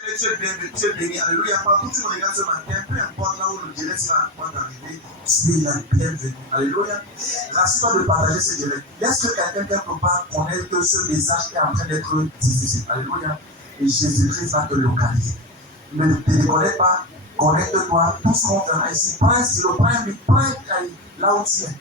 Tu es béni, alléluia. Partout où tu regardes ce matin, peu importe là où le direct sera en train d'arriver, tu es la bienvenue, alléluia. Rassure-toi de partager ce direct. Laisse que quelqu'un quelque part connaisse que ce message est en train d'être diffusé, alléluia. Et Jésus-Christ va te localiser. Ne te déconnecte pas, connecte-toi, tout ce qu'on fera ici. Prends un stylo, prends un bic, prends un cahier, là où tu es.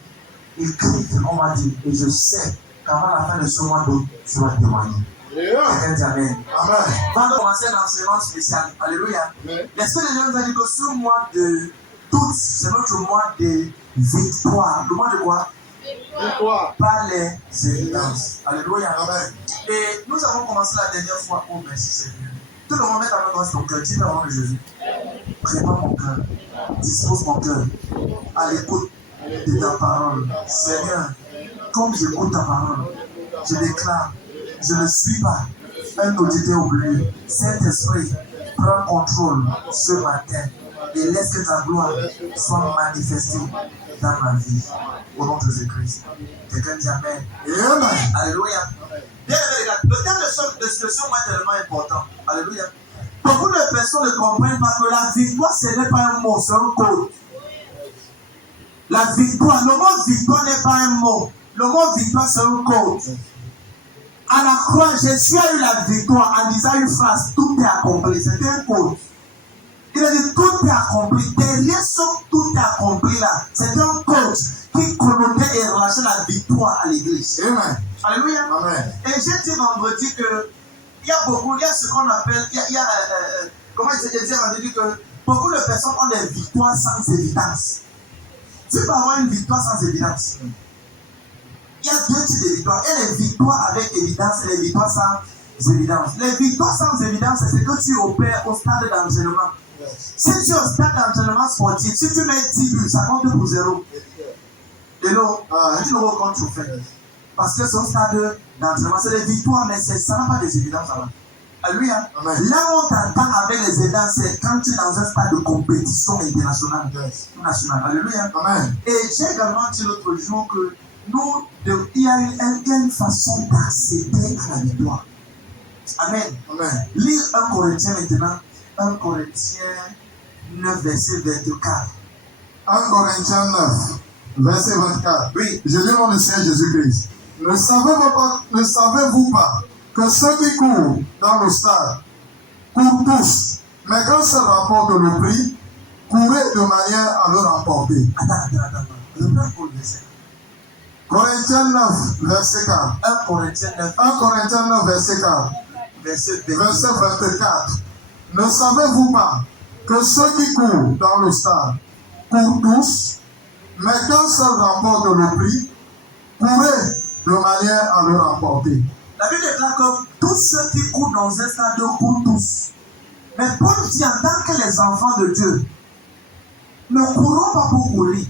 Écris, on va dire, et je sais qu'avant la fin de ce mois d'août, tu vas témoigner. Quelqu'un dit Amen. Amen. Avant de commencer l'enseignement spécial, alléluia. L'Esprit de Dieu nous a dit que ce mois de août, c'est notre mois de victoire. Le mois de quoi? Victoire. Par les évidences. Alléluia. Amen. Et nous avons commencé la dernière fois. Oh, merci Seigneur. Tout le monde met ta main dans ton cœur. Dis-le au nom de Jésus. Prépare mon cœur. Dispose mon cœur à l'écoute de ta parole. Seigneur, comme j'écoute ta parole, je déclare, je ne suis pas un auditeur oublié. Saint-Esprit, prends contrôle ce matin et laisse que ta gloire soit manifestée dans ma vie. Au nom de Jésus-Christ. Quelqu'un dit Amen. Amen. Alléluia. Bien, le thème de ce mois est tellement important. Alléluia. Beaucoup de personnes ne comprennent pas que la victoire, ce n'est pas un mot, c'est un code. La victoire, le mot victoire n'est pas un mot. Le mot victoire, c'est un code. À la croix, Jésus a eu la victoire en disant une phrase, tout est accompli. C'était un code. Il a dit tout est accompli. Derrière ce tout est accompli là, c'était un code qui connotait et relâchait la victoire à l'église. Amen. Alléluia. Amen. Et j'ai dit vendredi que il y a ce qu'on appelle, comment je disais vendredi que beaucoup de personnes ont des victoires sans évidence. Tu peux avoir une victoire sans évidence. Il y a deux types de victoires. Il y a les victoires avec évidence et les victoires sans évidence. Les victoires sans évidence, c'est ce que tu opères au stade d'entraînement. Si tu es au stade d'entraînement sportif, si tu mets 10 buts, ça compte pour 0. Et là, tu le comptes au fait. Parce que c'est au stade d'entraînement. C'est des victoires, mais ça n'a pas des évidences avant. Alléluia. Là où on t'entend avec les évidences, c'est quand tu es dans un stade de compétition internationale. Nationale. Alléluia. Amen. Et j'ai également dit l'autre jour que il y a une façon d'accéder à la victoire. Amen. Amen. Lire 1 Corinthiens maintenant. 1 Corinthiens 9, verset 24. 1 Corinthiens 9, verset 24. Oui. Je lis dans le Seigneur Jésus-Christ. Ne savez-vous pas que ceux qui courent dans le stade courent tous, mais quand se rapporte le prix, courez de manière à le remporter. Attends. Reprends pour le verset. Corinthiens 9, verset 4. 1 Corinthiens 9. 1 Corinthiens 9, verset 4. Verset 24. Ne savez-vous pas que ceux qui courent dans le stade courent tous, mais quand se remporte le prix, courez de manière à le remporter. La Bible déclare que tous ceux qui courent dans un stade courent tous. Mais Paul dit en tant que les enfants de Dieu, ne courons pas pour courir.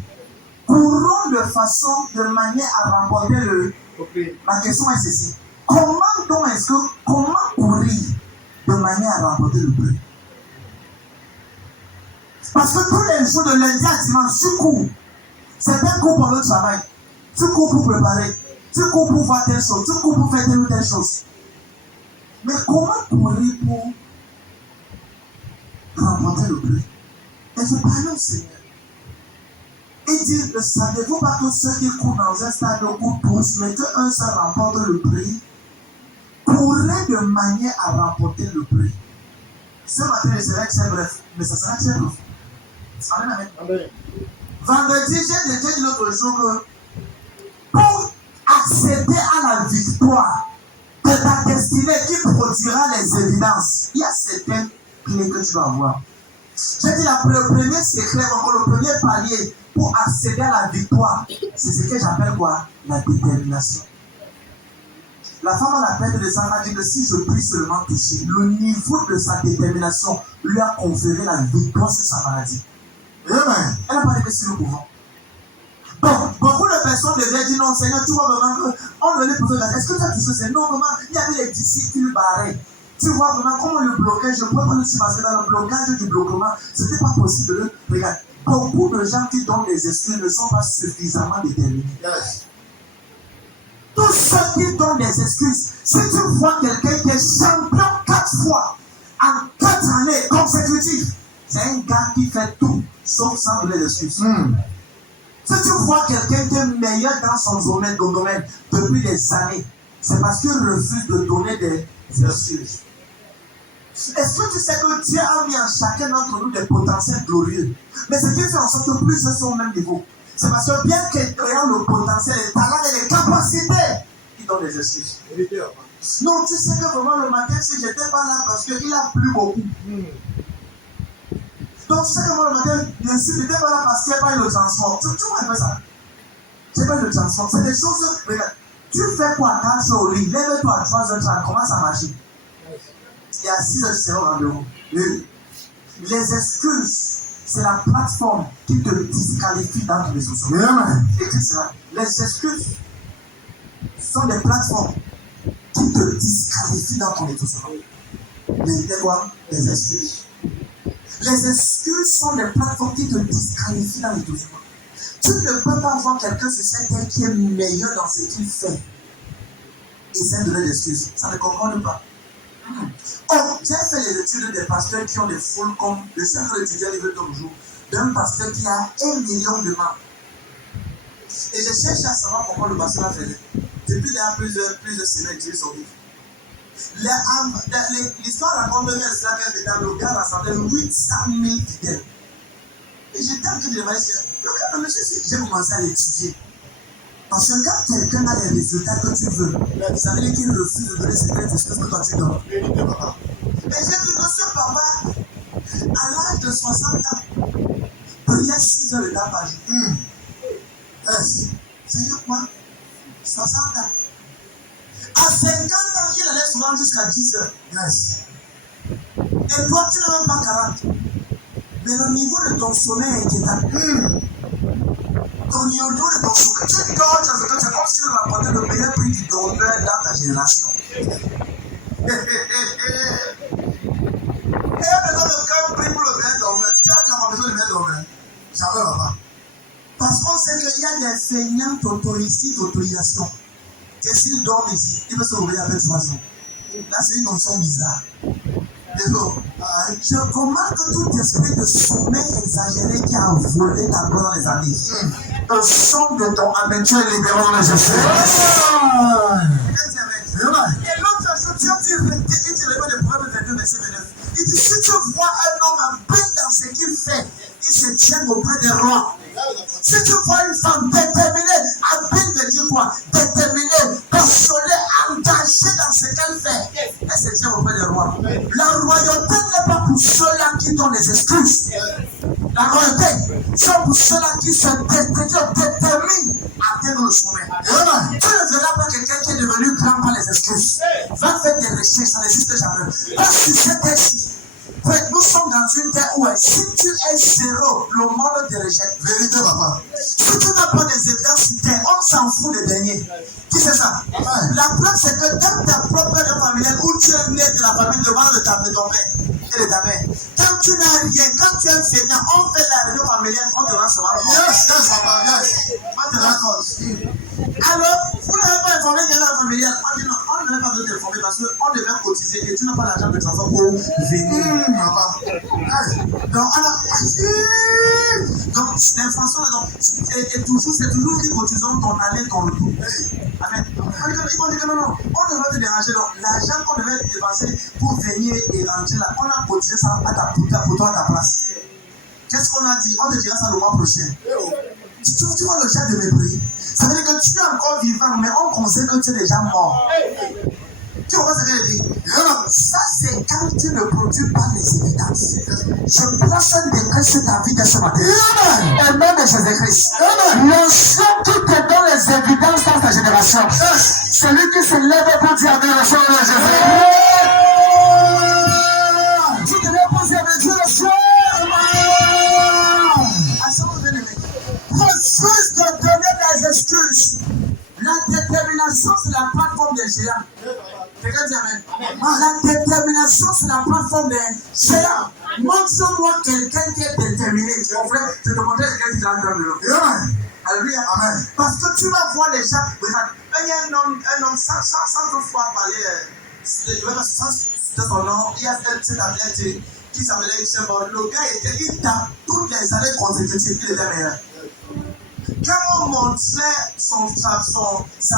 Courons de manière à remporter le prix. Ma question est ceci. Comment courir de manière à remporter le prix? Parce que tous les jours de lundi à dimanche, tu cours. C'est un cours pour le travail. Tu cours pour préparer. Tu cours pour voir telle chose. Tu cours pour faire telle ou telle chose. Mais comment courir pour remporter le prix? Et je parle au Seigneur. Il dit, ne savez-vous pas que ceux qui courent dans un stade courent tous, mais qu'un seul remporte le prix? Courez de manière à remporter le prix. Ce matin, je serai très bref, mais ça sera très bref. Amen. Amen. Vendredi, j'ai dit l'autre jour que pour accéder à la victoire de ta destinée qui produira les évidences, il y a certaines clés que tu dois avoir. J'ai dit le premier secret, le premier palier pour accéder à la victoire, c'est ce que j'appelle quoi? La détermination. La femme à la perte de sang a dit que si je puis seulement toucher, le niveau de sa détermination lui a conféré la victoire sur sa maladie. Amen. Elle n'a pas dit que si nous pouvons. Bon, beaucoup de personnes devaient dire non, Seigneur, tu vois vraiment qu'on venait poser la question. Est-ce que tu as touché? C'est non, vraiment, il y avait les disciples qui le barraient. Tu vois vraiment comment le blocage, je pourrais pas le suivre parce que dans le blocage du bloquement, ce n'était pas possible de le regarder. Beaucoup de gens qui donnent des excuses ne sont pas suffisamment déterminés. Yes. Tous ceux qui donnent des excuses, si tu vois quelqu'un qui est champion 4 fois, en 4 C'est un gars qui fait tout, sauf sans donner d'excuses. Si tu vois quelqu'un qui est meilleur dans son domaine, depuis des années, c'est parce qu'il refuse de donner des excuses. Est-ce que tu sais que Dieu a mis en chacun d'entre nous des potentiels glorieux? Mais ce qui fait en sorte que plusieurs sont au même niveau. C'est parce que bien qu'ayant le potentiel, les talents et les capacités, il donne des excuses. Non, tu sais que vraiment le matin, si je n'étais pas là parce qu'il a plu beaucoup. Donc tu sais que moi le matin, bien sûr, je n'étais pas là parce qu'il n'y a pas eu le transport. Tu vois un peu ça? Je n'ai pas eu le transport. C'est des choses. Regarde, tu fais quoi quand tu es au lit? Lève-toi à 3h30, commence à marcher. Et à 6h, tu seras au rendez-vous. Les excuses, c'est la plateforme qui te disqualifie dans ton réseau social. Écris cela. Les excuses sont des plateformes qui te disqualifient dans ton réseau social. Mais quoi? Les excuses. Les excuses sont des plateformes qui te disqualifient dans les réseaux sociaux. Tu ne peux pas voir quelqu'un sur cette terre qui est meilleur dans ce qu'il fait et sans donner d'excuses. Ça ne comprend pas. J'ai fait les études des pasteurs qui ont des foules comme le centre d'étudiants livre comme jour d'un pasteur qui a 1 million de membres. Et je cherche à savoir pourquoi le pasteur l'a fait. Depuis là, plusieurs semaines, Dieu sauvé. L'histoire raconte de cela qu'elle était le gars rassemblait 800 000 fidèles. Et j'étais en train de demander, le monsieur, j'ai commencé à l'étudier. Parce que quand quelqu'un a les résultats que tu veux, ça veut dire qu'il refuse de donner certaines excuses que toi tu donnes. Et j'ai vu que ce papa, à l'âge de 60 ans, priait 6 heures de temps par jour. Seigneur, quoi? 60 ans. À 50 ans, il allait souvent jusqu'à 10 heures. Et toi, tu n'as même pas 40. Mais le niveau de ton sommeil est inquiétant. Ton niveau de ton sommeil. Tu dors, c'est comme si tu rapportais le meilleur prix du dormeur dans ta génération. Et il y a besoin de quel prix pour le meilleur dormeur? Tu as besoin de meilleur dormeur? Ça ne va pas. Parce qu'on sait qu'il y a des feignants d'autorisation. Et s'il dort ici, il peut se réveiller avec 3 jours. Là, c'est une notion bizarre. Je remarque que tout esprit de sommeil exagéré qui a volé ta gloire dans les années, le son de ton amen, tu es libéré dans les esprits. Et l'autre chose, Dieu dit, il dit, le Proverbe 22, verset 29. Il dit, si tu vois un homme habile dans ce qu'il fait, il se tient auprès des rois. Si tu vois une femme déterminée, habile de dire quoi? Déterminée, passionnée, engagée dans ce qu'elle fait, elle se tient auprès des rois. La royauté n'est pas pour ceux-là qui donnent les excuses. La royauté, c'est pour ceux-là qui se déterminent à atteindre le sommet. Tu ne verras pas quelqu'un qui est devenu grand par les excuses. Va faire des recherches, ça n'existe jamais. Parce que c'est ainsi. Nous sommes dans une terre où si tu es zéro, le monde te rejette. Vérité, papa. Si tu n'as pas des évidences sur terre, on s'en fout des derniers. Qui c'est ça? La preuve, c'est que dans ta propre famille où tu es né de la famille de ton père et de ta mère, quand tu n'as rien, quand tu es feignant, on fait la réunion familiale, on te rend seulement compte. On te rend compte. Alors, vous n'avez pas informé de la familiale. On dit non, on n'avait pas besoin d'informer parce qu'on devait cotiser et tu n'as pas l'argent de transport pour venir. Donc, l'information, c'est toujours qu'ils cotisent ton aller, ton retour. Amen. Ils vont dire que non, on devrait te déranger. Donc, l'argent qu'on devait dépenser pour venir et rentrer là, on a cotisé ça pour toi à ta place. Qu'est-ce qu'on a dit? On te dira ça le mois prochain. Tu vois le genre de mépris. Ça veut dire que tu es encore vivant, mais on considère que tu es déjà mort. Tu vois ce que je dis? Ça, c'est quand tu ne produis pas les évidences. Je place un décret sur ta vie de ce matin. Au nom de Jésus-Christ. Le sang qui te donne les évidences dans ta génération. Celui qui se lève pour dire Amen, le sang de Jésus. Tu te lèves pour dire Dieu le sang. Refuse de donner des excuses. La détermination, c'est la plateforme des géants. Quelqu'un dit Amen. La détermination, c'est la plateforme des géants. Montre-moi quelqu'un qui est déterminé. Mon frère, je te montrer quelqu'un qui est dans le monde. Alléluia. Amen. Parce que tu vas voir les gens. Regarde, il y a un homme sans fois parler. Son nom, il y a cet athlète qui qui s'appelait Saint-Paul. Le gars il tape toutes les années consécutives, il était meilleur. Quand on montrait sa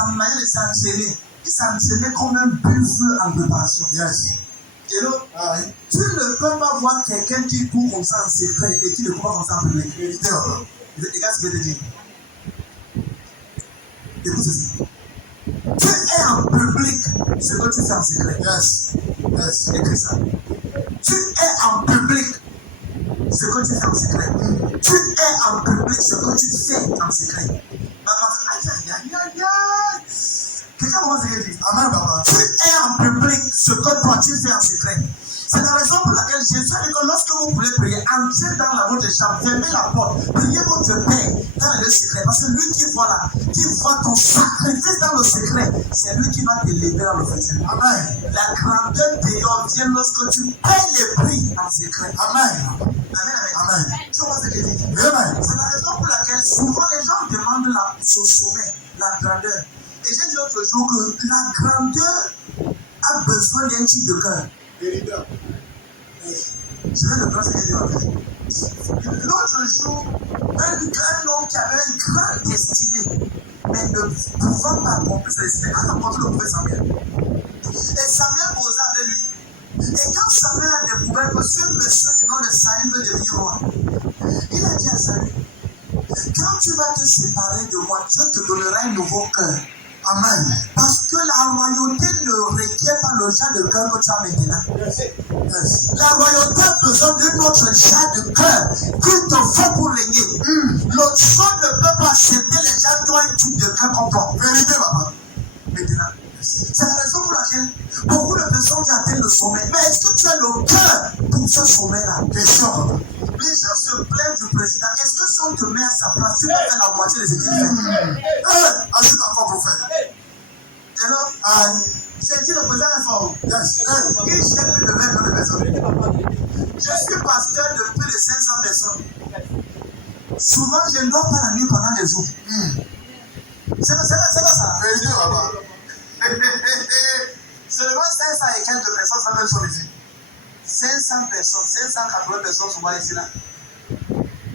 manière de s'entraîner, il s'entraînait comme un buffle en préparation. Yes. Et donc, tu ne peux pas voir quelqu'un qui court comme ça en secret et qui ne court pas comme ça en public. Les gars, ce que je te dis. Écoute ceci. Tu es en public ce que tu fais en secret. Yes. Yes. Écris ça. Tu es en public ce que tu fais en secret. Tu es en public ce que tu fais en secret. Quelqu'un commence à dire Amen, papa. Tu es en public ce que toi tu fais en secret. C'est la raison pour laquelle Jésus a dit que lorsque vous voulez prier, entrez dans votre chambre, fermez la porte, priez votre Père dans le secret. Parce que lui qui voit là, qui voit ton sacrifice dans le secret, c'est lui qui va t'élever dans le futur. Amen. La grandeur de Dieu vient lorsque tu payes les prix en secret. Amen. Amen, amen. Amen. Tu vois ce que je dis? Amen. C'est la raison pour laquelle souvent les gens demandent ce sommet, la grandeur. Et j'ai dit l'autre jour que la grandeur a besoin d'un type de cœur. Je vais le prendre ce que Dieu a fait. L'autre jour, un homme qui avait une grande destinée, mais ne pouvant pas accomplir sa destinée, a rencontré le prophète Samuel. Et Samuel posa avec lui. Et quand Samuel a découvert que ce monsieur du nom de Saül veut devenir roi, il a dit à Saül, quand tu vas te séparer de moi, Dieu te donnera un nouveau cœur. Amen. Parce que la royauté ne requiert pas le genre de cœur que tu as maintenant. Yes. La royauté a besoin d'un autre genre de cœur qu'il te faut pour régner. Le sol ne peut pas accepter les gens qui ont un type de cœur comme toi. Vérité, papa. Maintenant. C'est la raison pour laquelle beaucoup de personnes atteignent le sommet. Mais est-ce que tu as le cœur pour ce sommet-là? Question. Les gens se plaignent du président. Est-ce que si on te met à sa place, tu peux faire la moitié de ce qu'il fait? Ajoute encore, prophète. Et alors, j'ai dit le président est fort. Yes. Il gère plus de 20 millions de personnes. Je suis pasteur de plus de 500 personnes. Souvent, je ne dors pas la nuit pendant des jours. C'est pas ça. Vérité, papa. Seulement 500 et quelques personnes s'appellent sur ici. 500 personnes, 580 personnes souvent ici là.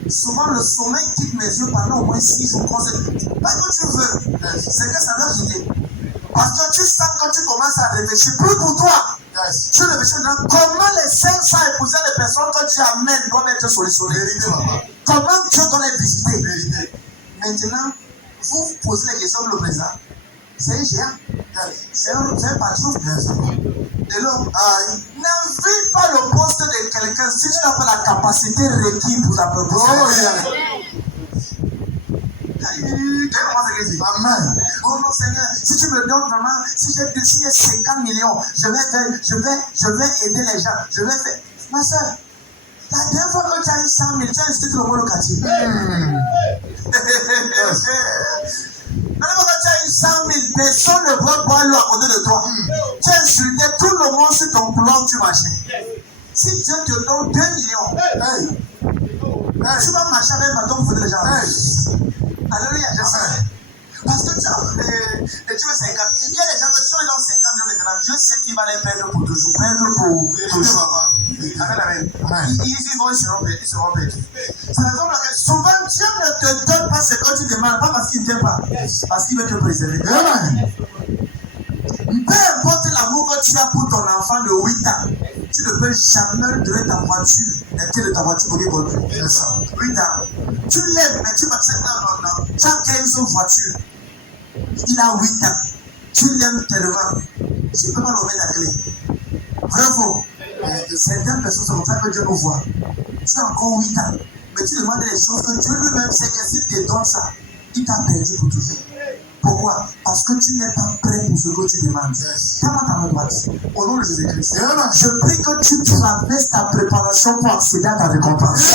Souvent le sommeil quitte mes yeux pendant au moins 6 jours. Pas que tu veux, c'est que ça doit quitter. Parce que tu sens que tu commences à réfléchir plus pour toi. Tu réfléchis maintenant comment les 500 épouser les personnes que tu amènes doivent être solutionnées. Comment Dieu doit les visiter. Maintenant, vous posez les questions pour le président. C'est un géant. C'est un patron. Et donc, n'invite pas le poste de quelqu'un si tu n'as pas la capacité requise pour la proposer. Amen. Oh non, Seigneur, si tu me donnes vraiment, si j'ai 50 millions, je vais aider les gens. Je vais faire. Ma soeur, la dernière fois que tu as eu 100 000, tu as insulté le monde locatif. Quand tu as eu 100 000, personne ne va boire l'eau à côté de toi. Tu as insulté tout le monde sur ton couloir où tu marchais. Si Dieu te donne 2 millions, tu vas marcher avec un bateau pour les gens. Alléluia, j'espère. Parce que tu veux 50. Il y a des gens qui sont dans 50 millions maintenant. Dieu sait qu'il va les perdre pour toujours. Perdre pour toujours. Amen. Ils seront perdus. C'est la raison pour laquelle souvent Dieu ne te donne pas ce que tu demandes. Pas parce qu'il ne t'aime pas. Parce qu'il veut te préserver. Amen. Peu importe l'amour que tu as pour ton enfant de 8 ans, tu ne peux jamais donner ta voiture, les clés de ta voiture pour qu'il conduise. 8 ans. Tu l'aimes, mais tu vas dire non. Tu as 15 voitures. Il a 8 ans. Tu l'aimes tellement. Tu ne peux pas lui mettre la clé. Bravo. Certaines personnes, c'est comme ça que Dieu nous voit. Tu as encore 8 ans. Mais tu demandes des choses que Dieu lui-même sait que s'il te donne ça, il t'a perdu pour toujours. Pourquoi? Parce que tu n'es pas prêt pour ce que tu demandes. Comment ta main droite? Au nom de Jésus-Christ. Je prie que tu traverses ta préparation pour accéder à ta récompense.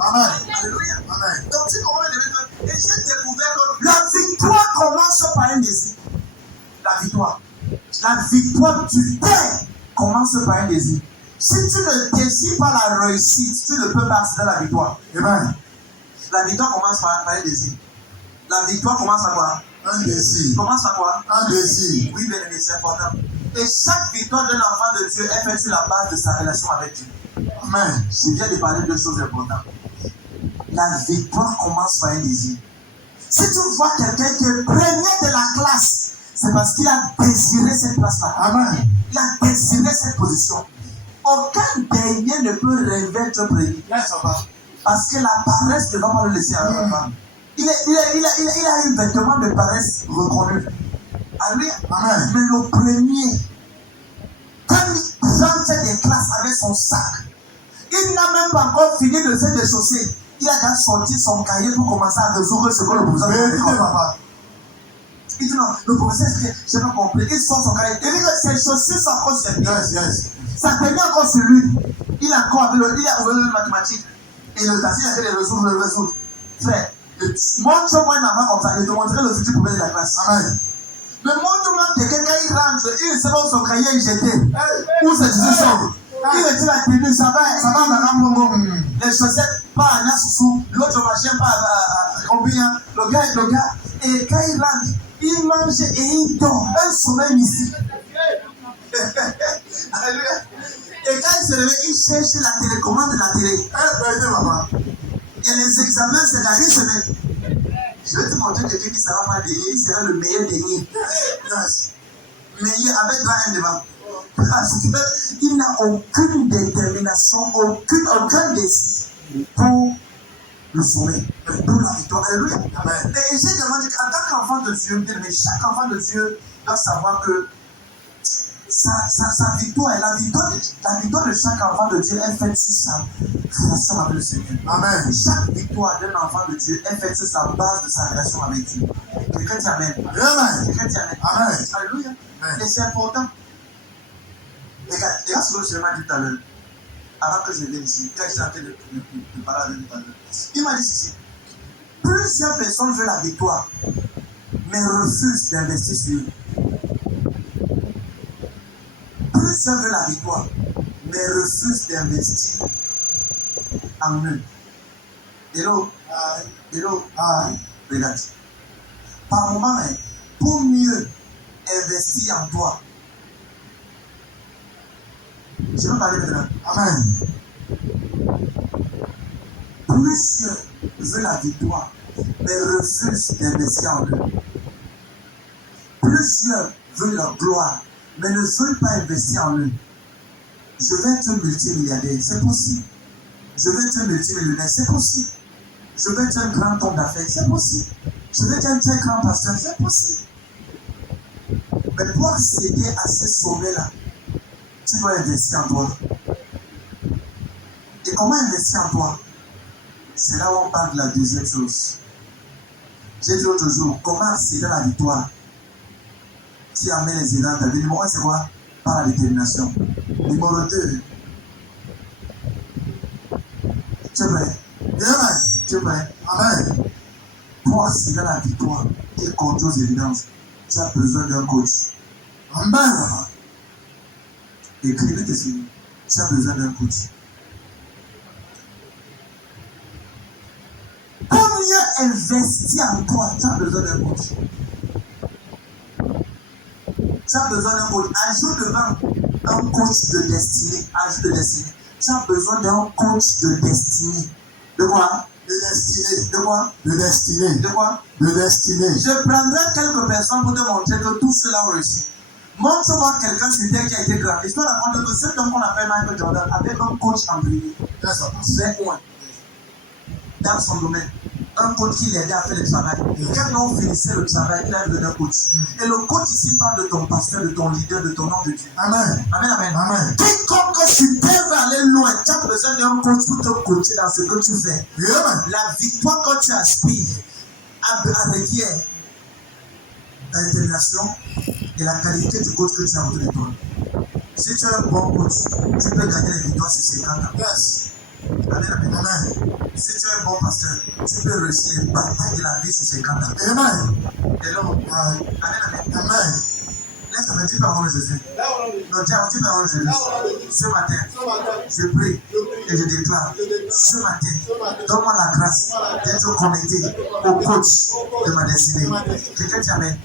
Amen. Alléluia. Amen. Donc tu commences à dire que, et j'ai découvert que la victoire commence par un désir. La victoire du Père commence par un désir. Si tu ne désires pas la réussite, tu ne peux pas accéder à la victoire. Amen. La victoire commence par un désir. La victoire commence à quoi? Un désir. Commence à quoi? Un désir. Oui, bien aimé, c'est important. Et chaque victoire d'un enfant de Dieu est faite sur la base de sa relation avec Dieu. Amen. Je viens de parler de deux choses importantes. La victoire commence par un désir. Si tu vois quelqu'un qui est premier de la classe, c'est parce qu'il a désiré cette place-là. Amen. Il a désiré cette position. Aucun dernier ne peut rêver être premier. Parce que la paresse ne va pas le laisser avoir. Il a un vêtement de paresse reconnu. Alléluia. Amen. Mais le premier, quand il rentre des classes avec son sac, il n'a même pas encore fini de se déchausser. Il a déjà sorti son cahier pour commencer à résoudre ce que le professeur veut dire. Il dit non, le professeur, je n'ai pas compris. Il sort son cahier. Il dit que ses chaussures sont encore sur lui. Ça tenait encore sur lui. Il a encore il a ouvert le mathématique. Et le taxi a fait les résoudre. Frère, montre-moi un avant comme ça. Il te montrerai le futur problème de la classe. Amen. Mais montre-moi quelqu'un quand il rentre, il sait pas son cahier est jeté. Où c'est du sort. Il retire la tenue, ça va dans un moment. Les chaussettes, pas à Nassoussou, l'autre machin, pas à combien. Le gars, et quand il rentre, il mange et il dort. Un sommeil ici. Alléluia. Et quand il se réveille, il cherche la télécommande de la télé. Et les examens, c'est dans une semaine. Je vais te montrer quelqu'un qui ne sera pas dernier, il sera le meilleur dernier. Meilleur avec un devant. Parce qu'il n'a aucune détermination, aucun désir pour le sommet, pour la victoire. Alléluia. Amen. Et j'ai demandé qu'en tant qu'enfant de Dieu, mais chaque enfant de Dieu doit savoir que sa victoire est la victoire de chaque enfant de Dieu est faite sur sa relation avec le Seigneur. Amen. Chaque victoire d'un enfant de Dieu est faite sur sa base de sa relation avec Dieu. Quelqu'un dit Amen. Amen. Quelqu'un dit Amen. Amen. Alléluia. Amen. Et c'est important. Regarde ce que le Seigneur m'a dit tout à l'heure. Avant que je vienne ici, quand j'étais en train de parler avec lui tout à l'heure, il m'a dit ceci. Plusieurs personnes veulent la victoire, mais refusent d'investir sur eux. Plusieurs veulent la victoire, mais refusent d'investir en eux. Hello? Regarde. Par moment, pour mieux investir en toi, je vais parler maintenant. Amen. Plusieurs veulent la victoire, mais refusent d'investir en eux. Plusieurs veulent la gloire, mais ne veulent pas investir en eux. Je vais être multimilliardaire, c'est possible. Je vais être multimillionnaire, c'est possible. Je vais être un grand homme d'affaires, c'est possible. Je vais être un très grand pasteur, c'est possible. Mais pour accéder à ces sommets-là, tu dois investir en toi. Et comment investir en toi? C'est là où on parle de la deuxième chose. J'ai dit l'autre jour, comment accéder à la victoire qui amène les éléments de ta vie? Numéro 1, c'est quoi? Par la détermination. Numéro 2, tu es prêt? Tu es prêt? Amen. Pour accéder à la victoire et contrôler les évidences, tu as besoin d'un coach. Amen. Écrivez tes signes. Tu as besoin d'un coach. Pour mieux investir en toi, tu as besoin d'un coach. Tu as besoin d'un coach. Ajoute devant un coach de destinée. Ajoute de destinée. Tu as besoin d'un coach de destinée. De quoi? De destinée. De quoi? De destinée. De quoi? De destinée. Je prendrai quelques personnes pour te montrer que tout cela ont réussi. Montre-moi quelqu'un sur terre qui a été grand. L'histoire raconte que cet homme qu'on appelle Michael Jordan avait un coach en privé. C'est un. Dans son domaine. Un coach qui l'aidait à faire le travail. Quand on finissait le travail, il a donné un coach. Et le coach ici parle de ton pasteur, de ton leader, de ton homme de Dieu. Amen. Amen, amen. Amen. Quiconque sur terre veut aller loin, tu as besoin d'un coach pour te coacher dans ce que tu fais. Yeah. La victoire que tu aspires requiert ta détermination et la qualité du coach que tu as autour de toi. Si tu es un bon coach, tu peux gagner les victoires sur 50 ans. Yes. Amen, amen, amen. Si tu es un bon pasteur, tu peux réussir les batailles de la vie sur 50 ans. Amen. Et donc, amen, amen, amen. Laisse ta main, dis pardon à Jésus. Non, dis pardon à Jésus. Ce matin, je prie et je déclare, ce matin, donne-moi la grâce d'être connecté au coach de ma destinée. Quelqu'un dit amen.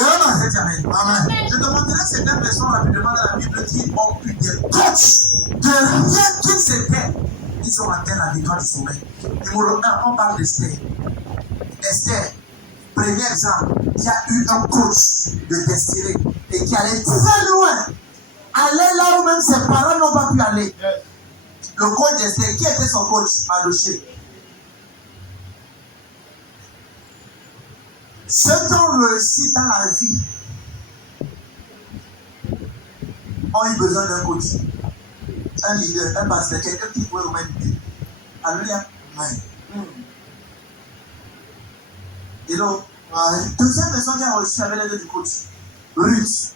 Amen. Amen. Je te montrerai certaines personnes rapidement dans la Bible qui ont eu des coachs de rien qu'ils étaient. Ils ont atteint la victoire du sommet. Numéro 1, on parle d'Esther. Esther, premier exemple, qui a eu un coach de destinée et qui allait très loin. Aller là où même ses parents n'ont pas pu aller. Le coach d'Esther, qui était son coach? Mardochée. Ceux qui ont réussi dans la vie ont eu besoin d'un coach, un leader, un pasteur, quelqu'un qui pouvait vous aider. Alléluia. Et donc, deuxième personne qui a reçu avec l'aide du coach, Ruth.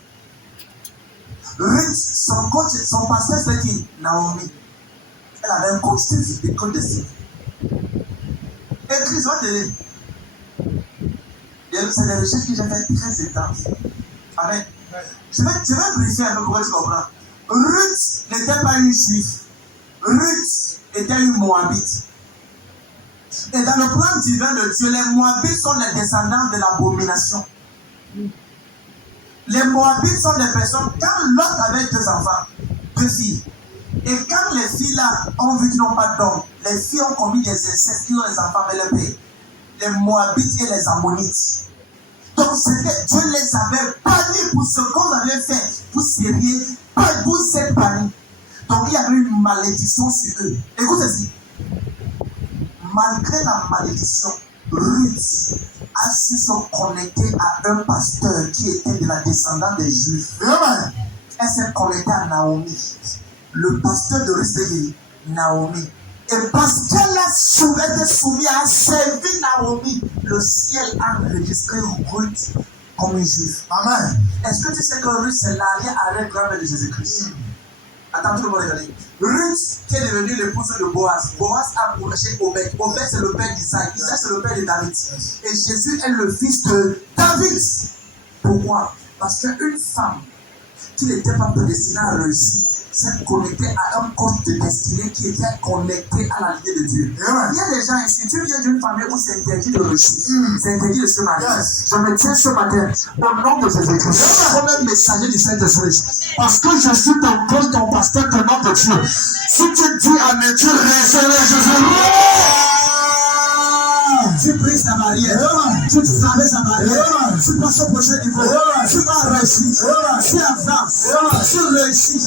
Ruth, son coach, son pasteur, c'est qui? Naomi. Elle avait un coach de vie, un coach de vie. Et Christ va te dire. C'est des recherches que j'ai fait très intenses. Amen. Je vais briefer un peu pour que tu comprends. Ruth n'était pas une juive. Ruth était une moabite. Et dans le plan divin de Dieu, les moabites sont les descendants de l'abomination. Les moabites sont des personnes, quand Lot avait 2 enfants, 2 filles, et quand les filles là ont vu qu'ils n'ont pas d'homme, les filles ont commis des incestes, ils ont les enfants avec leur père. Les moabites et les ammonites. Donc Dieu les avait bannis pour ce qu'on avait fait. Vous seriez, vous êtes bannis. Donc il y avait une malédiction sur eux. Écoutez ceci. Malgré la malédiction, Ruth a su se connecter à un pasteur qui était de la descendance des Juifs. Elle s'est connectée à Naomi. Le pasteur de Ruth, Naomi. Et parce qu'elle a été soumise à servir Naomi, le ciel a enregistré Ruth comme une juive. Amen. Est-ce que tu sais que Ruth c'est l'arrière-grand-mère de Jésus-Christ? Attends, tout le monde regarde. Ruth qui est devenue l'épouse de Boaz. Boaz a prêché Obed. Obed c'est le père d'Isaac. Isaac c'est le père de David. Et Jésus est le fils de David. Pourquoi? Parce qu'une femme qui n'était pas prédestinée à réussir s'est connectée à un corps de destinée qui était connecté à la lignée de Dieu. Il y a des gens ici, tu viens d'une famille où c'est interdit de réussir, c'est interdit de se marier. Je me tiens ce matin au nom de Jésus-Christ comme un messager du Saint-Esprit. Parce que je suis ton coach, ton pasteur, ton nom de Dieu. Si tu dis Amen, tu réessayeras Jésus. Tu brises ta barrière, tu traverses ta barrière, tu passes au prochain niveau, tu vas réussir, tu avances, tu réussis.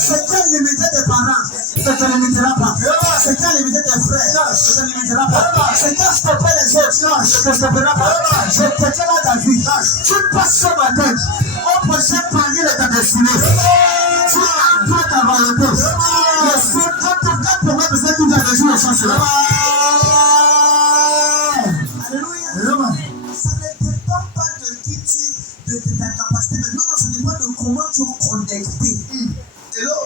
C'est qu'à limiter tes parents, ça ne te limitera pas. C'est qu'à limiter tes frères, ça ne te limitera pas. C'est qu'à stopper les autres, ça ne te stoppera pas. Je te tiens à ta vie. Tu passes ce matin au prochain palier de ta destinée. Tu apprends ta variété. Le 54% de ceux qui ont reçu le sens là. Ça ne dépend pas de qui tu, de ta capacité, mais non, ça dépend de comment tu es connecté. Hello,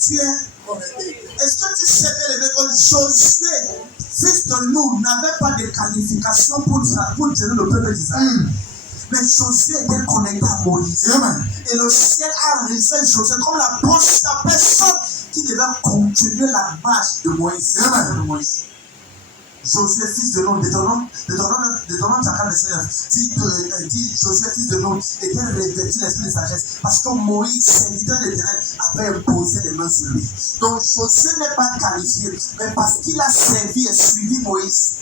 tu es connecté. Est-ce que tu sais que Josué, fils de Nun, n'avait pas de qualification pour gérer le peuple d'Israël? Mais Josué était connecté à Moïse. Et le ciel a réservé Josué comme la personne qui devait continuer la marche de Moïse. Josué, fils de Nun, Deutéronome chapitre 29, dit Josué, fils de Nun, était revêtu l'esprit de sagesse, parce que Moïse, serviteur de l'Éternel, avait imposé les mains sur lui. Donc Josué n'est pas qualifié, mais parce qu'il a servi et suivi Moïse,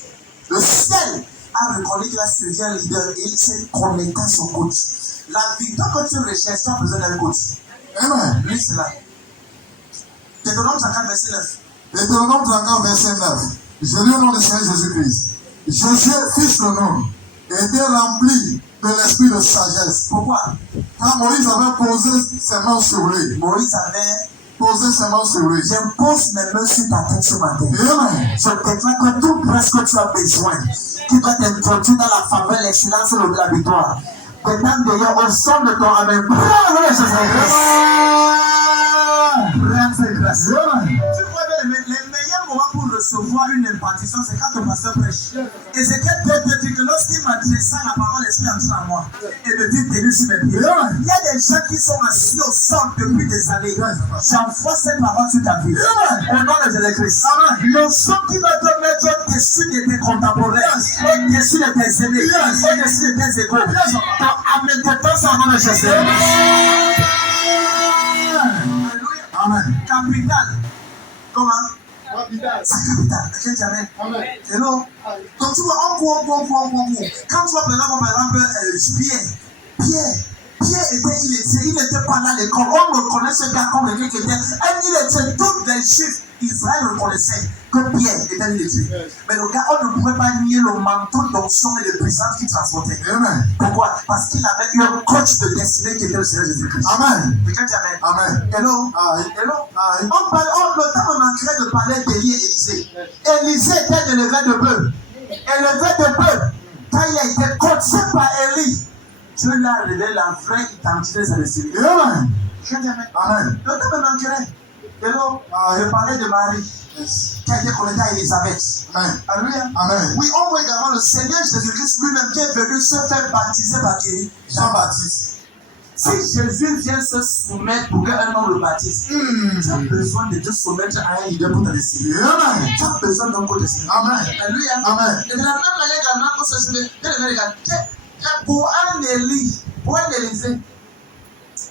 le ciel a reconnu qu'il a suivi un leader et il s'est connecté à son coach. La victoire que tu recherches, tu as besoin d'un coach. Amen. Lui, c'est là. Deutéronome 34, verset 9. Deutéronome 34, verset 9. Je lis au nom du Seigneur Jésus-Christ. Josué, fils de Nun, était rempli de l'esprit de sagesse. Pourquoi? Quand Moïse avait posé ses mains sur lui. Moïse avait posé ses mains sur lui. J'impose mes mains sur ta tête ce matin. Amen. Je déclare que toute grâce que tu as besoin, qui doit t'introduire dans la faveur, l'excellence et la victoire. Maintenant, d'ailleurs, au son de ton Amen. Bravo, Jésus-Christ. Bravo, grâce. Tu vois, les meilleurs moments pour recevoir vois une impartition, c'est quand ton pasteur prêche. Ézéchiel 2 dit que lorsqu'il m'adressa la parole, l'esprit entra en moi et me dit tenir sur mes pieds. Il y a des gens qui sont assis au sol depuis des années. J'envoie cette parole sur ta vie. Au nom de Jésus-Christ. Le son qui va te mettre au-dessus de tes contemporains, au-dessus de tes aînés, au-dessus de tes égaux. Amène-toi ça au nom de Jésus. Amen. Capital. Comment? Sa capitale. Amen. Hello. Donc tu vois, on court. Quand tu vois par exemple, Pierre il n'était pas là à l'école. On reconnaît ce gars comme quelqu'un qui était. Il était toutes les chiffres. Israël reconnaissait que Pierre était un illettré. Mais le gars, on ne pouvait pas nier le manteau d'onction et de puissance qu'il transportait. Amen. Pourquoi? Parce qu'il avait eu un coach de destinée qui était le Seigneur Jésus-Christ. Amen. Quelqu'un dit Amen. Amen. Hello. Hello. Le temps on manquerait de parler d'Élie et Élisée. Élisée était élevé de peu. Quand il a été coaché par Élie, Dieu lui a révélé la vraie identité de sa destinée. Amen. Quelqu'un dit Amen. Amen. Le temps me manquerait. Hello, je parlais de Marie, qui a été connectée à Elisabeth. Amen. Alléluia. Amen. Oui, on voit également le Seigneur Jésus-Christ lui-même qui est venu se faire baptiser par qui? Jean-Baptiste. Si Jésus vient se soumettre pour qu'un homme le baptise, tu as besoin de te soumettre à un leader pour ta destinée. Amen. Tu as besoin d'un côté. Amen. Alléluia. Amen. Et de la même manière également, on se souvient, pour un Élie, pour un Élisée,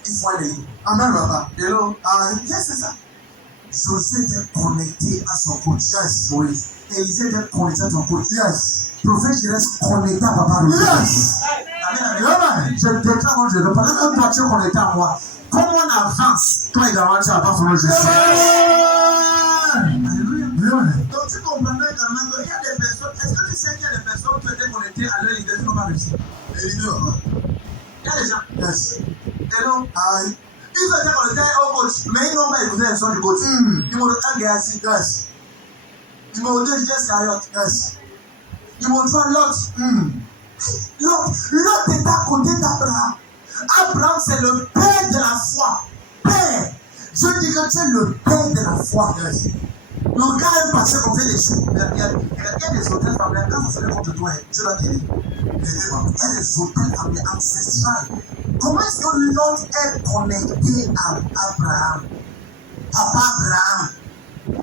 il faut un Élie. Amen, papa. Hello. Qu'est-ce que c'est ça? José était connecté à son coach. Yes. Moïse. Élisée était connecté à son coach. Yes. Prophète, je reste connecté à papa. Yes. Amen. Amen. Je déclare mon Dieu. Pendant que toi tu es connecté à moi, comme on avance, toi également tu avances au nom de Jésus. Alléluia. Donc tu comprendras également qu'il y a des personnes. Est-ce que tu sais qu'il y a des personnes qui étaient connectées à leur leader qui n'ont pas réussi? Il y a des gens. Yes. Hello. Aïe. Ils ont été connectés au coach, mais ils n'ont pas écouté les sons du coach. Numéro 1, Géasi. Yes. Numéro 2, Jess Carriot. Yes. Numéro 3, Lot. Lot est à côté d'Abraham. Abraham, c'est le père de la foi. Père. Je dis que tu es le père de la foi. Yes. Le gars est passé comme ça les choses. Il y a des hôtels familiales. Quand ça se lève contre toi, Dieu va t'aider. Il y a des hôtels familiales ancestrales. Comment est-ce que Lot est connecté à Abraham? Papa Abraham.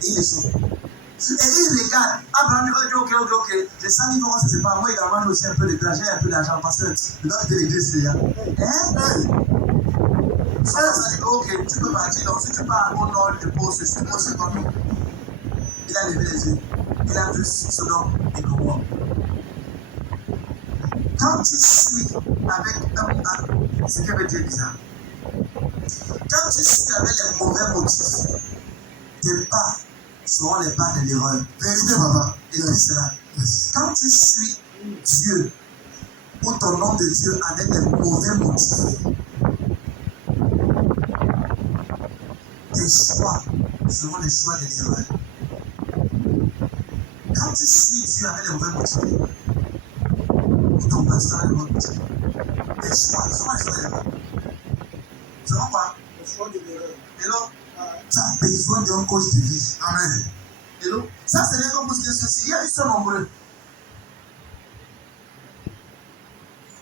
Il est chaud. Et il regarde. Abraham dit ok. Les 100 000 euros, c'est pas moi également, j'ai aussi un peu de l'argent, j'ai un peu d'argent parce que je dois quitter l'église déjà. Ça dit ok, tu peux partir. Donc si tu pars au nord, tu poses sur ton nom. Il a levé les yeux. Il a vu Sodome et Gomorrhe. Quand tu suis avec un, c'est que Dieu dit ça. Quand tu suis avec les mauvais motifs, tes pas seront les pas de l'erreur. Vérité, papa. Et tout cela. Quand tu suis Dieu ou ton nom de Dieu avec des mauvais motifs, tes choix seront les choix de l'erreur. Quand tu suis Dieu avec les mauvais motifs, ou ton pasteur avec les mauvais motifs, tes choix seront les choix de l'erreur. Tu vois quoi? Les choix de l'erreur. Hello? Tu as besoin d'un coach de vie. Amen. Hello? Ça, c'est bien comme vous dites ceci. Il y a une seule nombreux.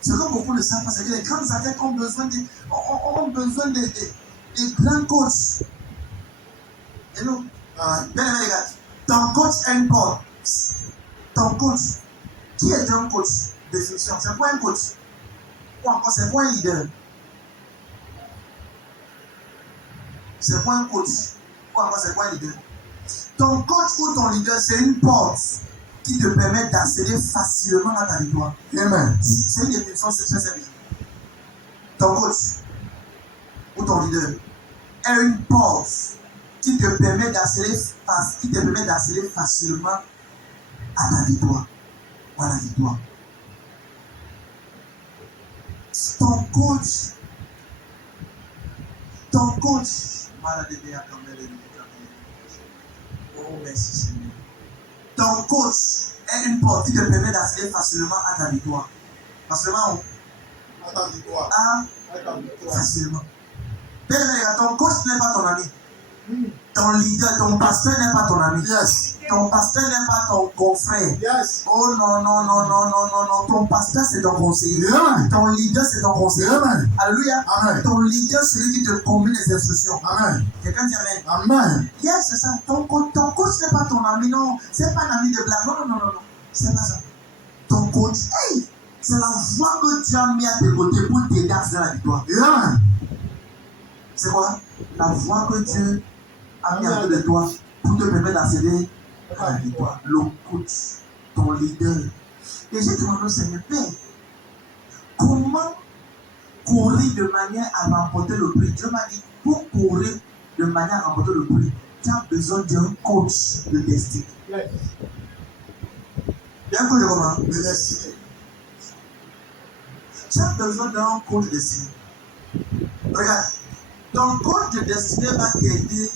Ce que beaucoup ne savent pas, c'est que les grands athlètes ont besoin de grands coachs. Hello? Bien les gars, ton coach a une porte. Ton coach, qui est un coach? Définition, c'est quoi un coach? Ou encore, c'est quoi un leader? C'est quoi un coach? Ou encore, c'est quoi un leader? Ton coach ou ton leader, c'est une porte qui te permet d'accéder facilement à ta victoire. Amen. C'est une définition, c'est très simple. Ton coach ou ton leader est une porte qui te permet d'accéder facilement à ta victoire. Ou à la victoire. Ton coach, oh merci Seigneur. Ton coach est une porte qui te permet d'accéder facilement à ta victoire. Facilement à ta victoire. Facilement. Ton coach n'est pas ton ami. Ton leader, ton pasteur n'est pas ton ami. Yes. Ton pasteur n'est pas ton confrère. Yes. Oh non, non, non, non, non, non, non. Ton pasteur, c'est ton conseiller. Amen. Ton leader, c'est ton conseiller. Amen. Alléluia. Amen. Ton leader, c'est lui qui te combine les instructions. Amen. Quelqu'un dit Amen. Amen. Yes, c'est ça. Ton coach, n'est pas ton ami, non. C'est pas un ami de blague. Non, non, non, non, non. C'est pas ça. Ton coach, hey, c'est la voix que tu as mis à tes côtés pour t'aider à faire la victoire. Amen. C'est quoi? La voix que Dieu a mis à côté de toi pour te permettre d'accéder à la victoire. Le coach, ton leader. Et j'ai demandé au Seigneur, Père, comment courir de manière à remporter le prix? Dieu m'a dit, pour courir de manière à remporter le prix, tu as besoin d'un coach de destinée. Yes. Il y a un coach de comment? De destinée. Tu as besoin d'un coach de destinée. Regarde, ton coach de destinée va t'aider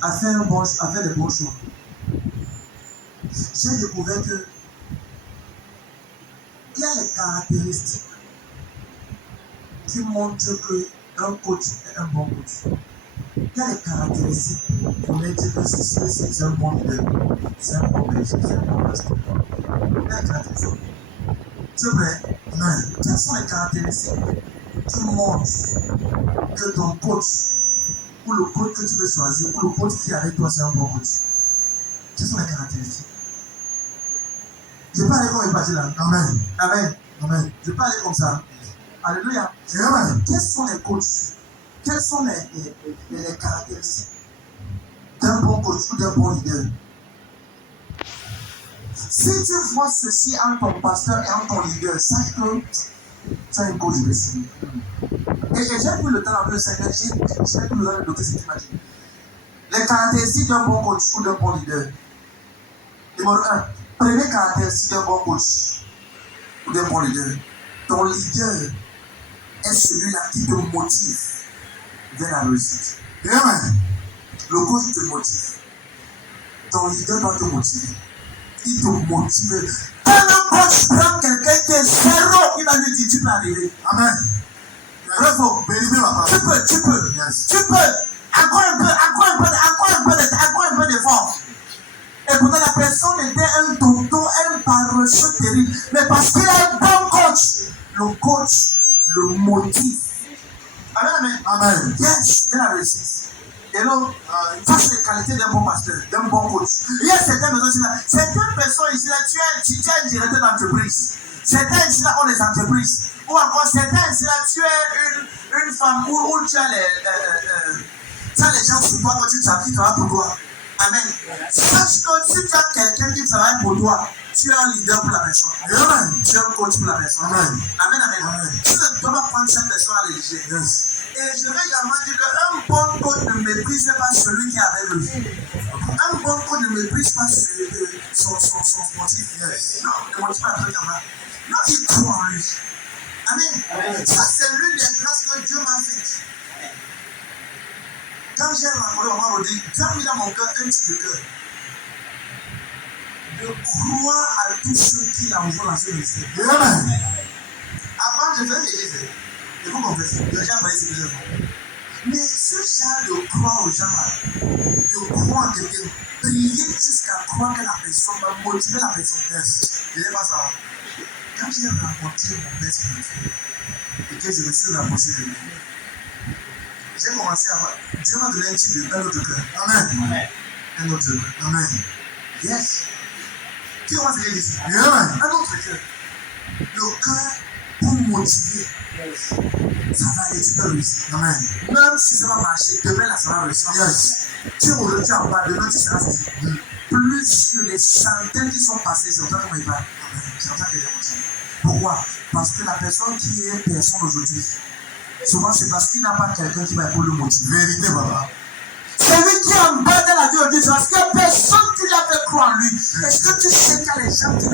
à faire des bons choix. J'ai découvert que il y a les caractéristiques qui montrent qu'un coach est un bon coach. Il y a les caractéristiques pour dire que c'est un bon leader, c'est un bon berger, c'est un bon pasteur. Il y a les caractéristiques. C'est vrai? Non. Quelles sont les caractéristiques qui montrent que ton coach, ou le coach que tu veux choisir, ou le coach qui est avec toi, c'est un bon coach? Quelles sont les caractéristiques? Je ne vais pas aller comme il partit là. Amen. Amen. Amen. Je ne vais pas aller comme ça. Alléluia. Amen. Quels sont les coachs? Quelles sont les caractéristiques d'un bon coach ou d'un bon leader? Si tu vois ceci en ton pasteur et en ton leader, sache que tu as un coach de destinée. Et j'ai pris le temps avec le Seigneur, j'ai pris le temps de noter ce qu'il m'a dit. Les caractéristiques d'un bon coach ou d'un bon leader. Numéro 1. Première caractéristique d'un bon coach ou d'un bon leader. Ton leader est celui-là qui te motive vers la réussite. Amen. Le coach te motive. Ton leader doit te motiver. Il te motive. Quand un coach prend quelqu'un qui est zéro, il va lui dire tu peux arriver. Amen. Bref, tu peux. Yes. Tu peux. Encore un peu d'effort. Et pourtant la personne était un tonton, un paresseux terrible. Mais parce qu'il a un bon coach, le coach le motive. Amen, amen. Amen. Yes, c'est la réussite. Et là, ça c'est les qualités d'un bon pasteur, d'un bon coach. Il y a certaines personnes ici là, certaines personnes ici là, tu es un directeur d'entreprise. Certains ici là ont des entreprises. Ou encore certains ici là, tu es une femme où tu as les gens sur toi quand tu travailles pour toi. Amen. Sache que si tu as quelqu'un qui travaille pour toi, tu es un leader pour la personne. Amen. Tu es un coach pour la personne. Amen. Amen, amen. Amen. Tu ne dois pas prendre cette personne à léger. Yes. Et je vais également dire qu'un bon coach ne méprise pas celui qui est avec lui. Un bon coach ne méprise pas son sportif. Yes. Non, ne motive pas un truc en bas. Non, il croit en lui. Amen. Amen. Ça, c'est l'une des grâces que Dieu m'a faites. Quand j'ai rencontré Maman Rodi, Dieu a mis dans mon cœur un petit de cœur. De croire à tous ceux qui envoient dans ce ministère. Amen. Avant, je faisais l'église. Il faut confesser. J'ai déjà envoyé ces plusieurs fois. Mais ce genre de croire aux gens là, de croire en quelqu'un, prier jusqu'à croire que la personne va motiver la personne. Je n'ai pas ça. Quand j'ai rencontré mon père spirituel et que je me suis rapproché de lui, j'ai commencé à voir. Dieu m'a donné un autre cœur. Amen. Un autre cœur. Amen. Yes. Qui commence à dire ici? Amen. Un autre cœur. Le cœur pour motiver. Ça va aller, tu peux réussir. Amen. Même si ça va marcher, demain là, ça va réussir. Yes. Tu es aujourd'hui en bas, demain tu seras ici. Plus sur les centaines qui sont passées, c'est comme ça qu'on y parle. C'est comme ça que j'ai motivé. Pourquoi? Parce que la personne qui est personne aujourd'hui, souvent c'est parce qu'il n'a pas quelqu'un qui va pour le motiver. Vérité, papa. Celui qui est en bas de la vie aujourd'hui, c'est parce qu'il n'y a personne qui lui a fait croire en lui. Est-ce que tu sais qu'il y a les gens qui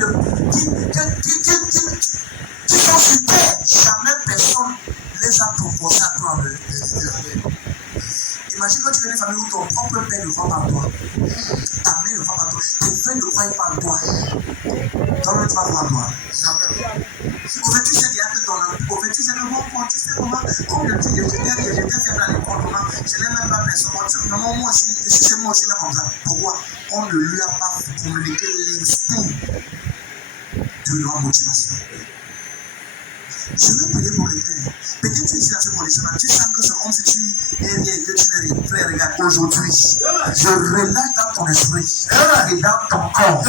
sont sur terre? Jamais personne les a proposés à toi. Il Imagine quand tu viens d'une famille où ton propre père ne croit pas en toi. Ta mère ne croit pas en toi. Tes frères ne croient pas en toi. Toi-même, tu vas croire en toi. Au fait, tu sais bien que au fait, tu sais que mon tu sais comment, comme j'étais faible à l'école, comment, je n'ai même pas personne. Maman, moi aussi, je suis chez moi aussi là comme ça. Pourquoi? On ne lui a pas communiqué l'instinct de leur motivation. Je vais prier pour quelqu'un. Peut-être tu es ici dans cette condition-là. Tu sens que c'est comme si tu es rien, que tu n'es rien. Frère, regarde, aujourd'hui, je relâche dans ton esprit et dans ton corps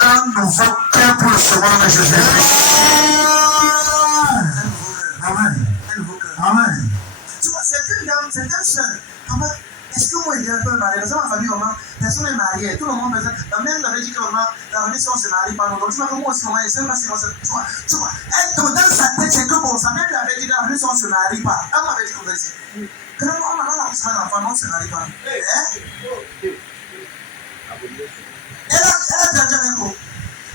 un nouveau cœur pour le sauveur de Jésus-Christ. Amen. Amen. Tu vois, certaines dames, certaines soeurs, papa, est-ce que moi, il y a un peu marié? Parce que ma famille, comment, personne n'est marié. Tout le monde, la mère m'avait dit que maman, la famille, si on se marie pas, donc tu vois que moi aussi, maman, elle ne sait pas si on se. Tu vois, elle, dans sa tête, c'est que bon, sa mère lui avait dit que la famille, si on se marie pas. Elle m'avait dit comme ça. Que non, on a la semaine d'enfant, non, on ne se marie pas. Elle a déjà un coup.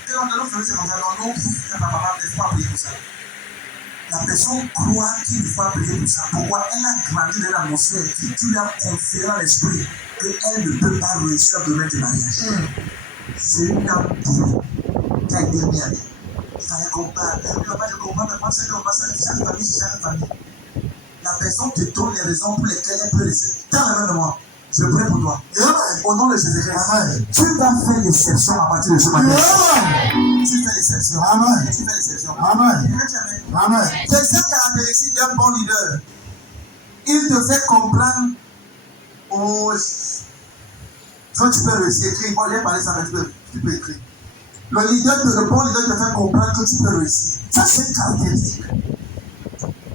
Que dans notre famille, c'est comme ça, non, papa, il ne faut pas prier pour ça. La personne croit qu'il faut prier pour ça. Pourquoi? Elle a grandi dans l'atmosphère qui lui a conféré à l'esprit qu'elle ne peut pas réussir à donner de mariage. C'est une dame qui a été mise à lui. Il fallait qu'on parle. Il ne va pas te comprendre, mais moi, c'est qu'on passe à chaque famille, c'est chaque famille. La personne te donne les raisons pour lesquelles elle peut laisser. Dans la main de moi, je prie pour toi. Au nom de Jésus-Christ, tu vas faire l'exception à partir de ce matin. Tu fais l'exception. Amen. Tu fais l'exception. Amen. Amen. Deuxième caractéristique d'un bon leader, il te fait comprendre. Oh, toi, tu peux réussir. Écrire. Moi, j'ai parlé ça, mais tu peux écrire. Le bon leader te fait comprendre que tu peux réussir. Ça, c'est une caractéristique.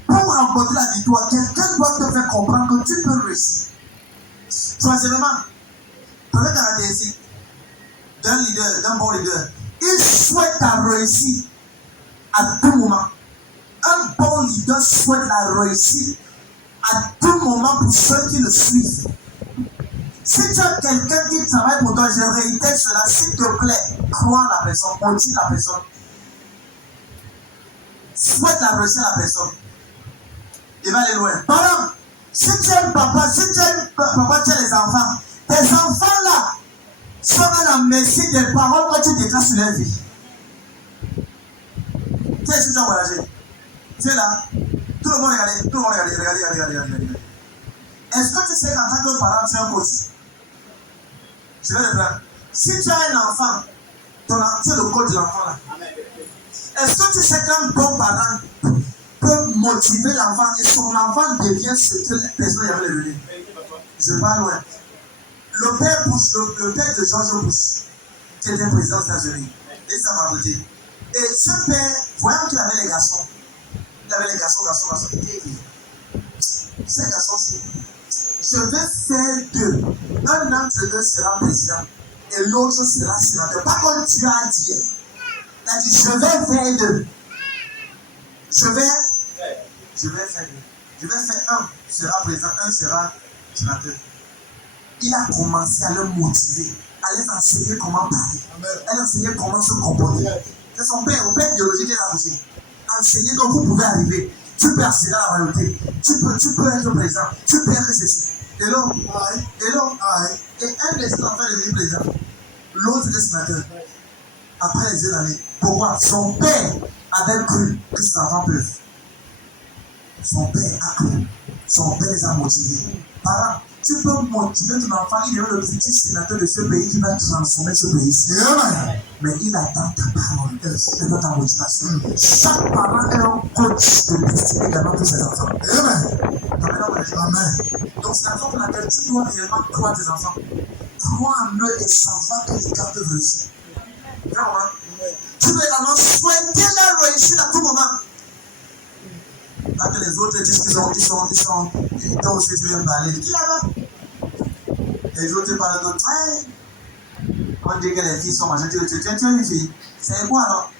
Pour remporter la victoire, quelqu'un doit te faire comprendre que tu peux réussir. Troisièmement, première caractéristique d'un leader, d'un bon leader, il souhaite ta réussite à tout moment. Un bon leader souhaite la réussite à tout moment pour ceux qui le suivent. Si tu as quelqu'un qui travaille pour toi, je réitère cela, s'il te plaît, crois en la personne, motive la personne. Souhaite la réussite à la personne. Il va aller loin. Pardon, si tu es papa, tu as les enfants. Tes enfants là sont à la merci des paroles que tu déclares sur leur vie. Tu es déjà voyagé. Tu es là. Tout le monde regarde. Est-ce que tu sais qu'en tant que parent, tu es un coach? Je vais le prendre. Si tu as un enfant, tu es le coach de l'enfant là. Est-ce que tu sais qu'un bon parent peut motiver l'enfant et son enfant devient ce que la personne avait devenu? Je parle loin. Le père Bush, le père de George Bush, qui était président des États-Unis, et ça m'a voté. Et ce père, voyant qu'il avait les garçons, il dit, ces garçons-ci, je vais faire d'eux. Un d'entre eux sera président et l'autre sera sénateur. Pas comme Dieu a dit. Il a dit, je vais faire d'eux. Je vais faire d'eux. Je vais faire un sera président, un sera sénateur. Il a commencé à le motiver, à les enseigner comment parler, à les enseigner comment se comporter. C'est son père, au père biologique, il a aussi enseigné que vous pouvez arriver. Tu peux accéder à la royauté. Tu peux être président. Tu peux être ceci. Et là, un des enfants est devenu président. L'autre est sénateur. Après les années. Pourquoi? Son père avait cru que ses enfants peuvent. Son père a cru. Son père les a motivés. Parents, tu peux motiver ton enfant, il est le futur sénateur de ce pays qui va transformer ce pays. Mais il attend ta parole, il attend ta motivation. Chaque parent est un coach de destinée également pour ses enfants. Amen. Donc c'est la raison pour laquelle tu dois réellement croire tes enfants. Crois en eux et savoir que les gars peuvent réussir. Tu dois également souhaiter leur réussite à tout moment. Là que les autres disent qu'ils ont aussi tu viens parler. Qui là-bas? Les autres parlent d'autres. On dit que les filles sont majeures. Tu es une fille. C'est quoi alors?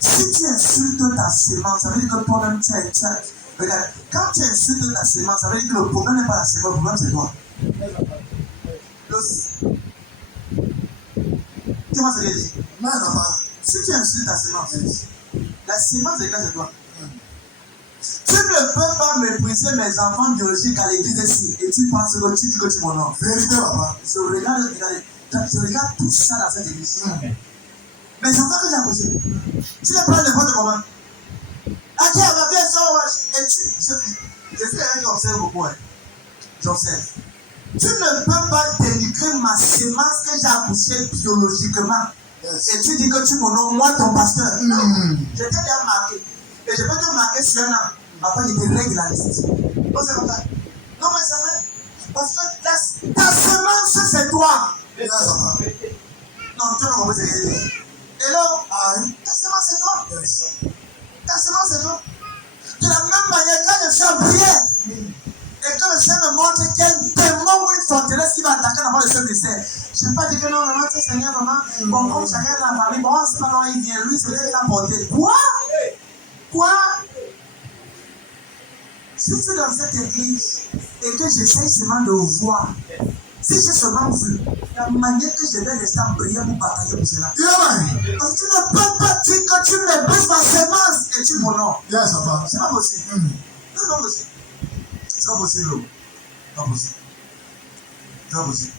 Si tu insultes ta sémence, ça veut dire que toi-même tu as. Regarde, quand tu insultes ta sémence, ça veut dire que le problème n'est pas la sémence, le problème c'est toi. Tu vois ce que je dis? Non, si tu insultes ta sémence, la sémence c'est quoi, c'est toi. Tu ne peux pas mépriser mes enfants biologiques à l'église ici et tu penses que tu dis que tu m'honores. Vérité, papa. Je regarde tout ça dans cette église. Mes enfants que j'ai accouchés, tu les prends n'importe comment. Ah tiens, ma bien soeur, et je suis quelqu'un qui observe beaucoup. J'observe. Tu ne peux pas dénigrer ma sémence que j'ai accouchée biologiquement. Et tu dis que tu m'honores, moi ton pasteur. Non, je t'ai déjà marqué. Et je peux te marquer sur un an. Après, il te régularise. Non, c'est comme ça. Non, mais c'est vrai. Parce que ta semence, c'est toi. Non, tu n'as pas compris ce que je dis. Et là, ta semence, c'est toi. Ta semence, c'est toi. De la même manière, quand je fais prière, et que le Seigneur me montre quel démon ou une forteresse qui va attaquer dans le ministère. Je ne vais pas dire que non, vraiment, c'est Seigneur, vraiment, bon, comme chacun dans la famille, bon, c'est pas non, il vient, lui, c'est lui qui l'a porté. Quoi? Si tu es dans cette église et que j'essaie seulement de voir, si j'ai seulement vu la manière que je vais rester en prière pour batailler pour cela. Parce que tu ne peux pas dire que tu méprises ma semence et tu m'honores. C'est pas possible. C'est pas possible. C'est pas possible. Pas possible. Pas possible.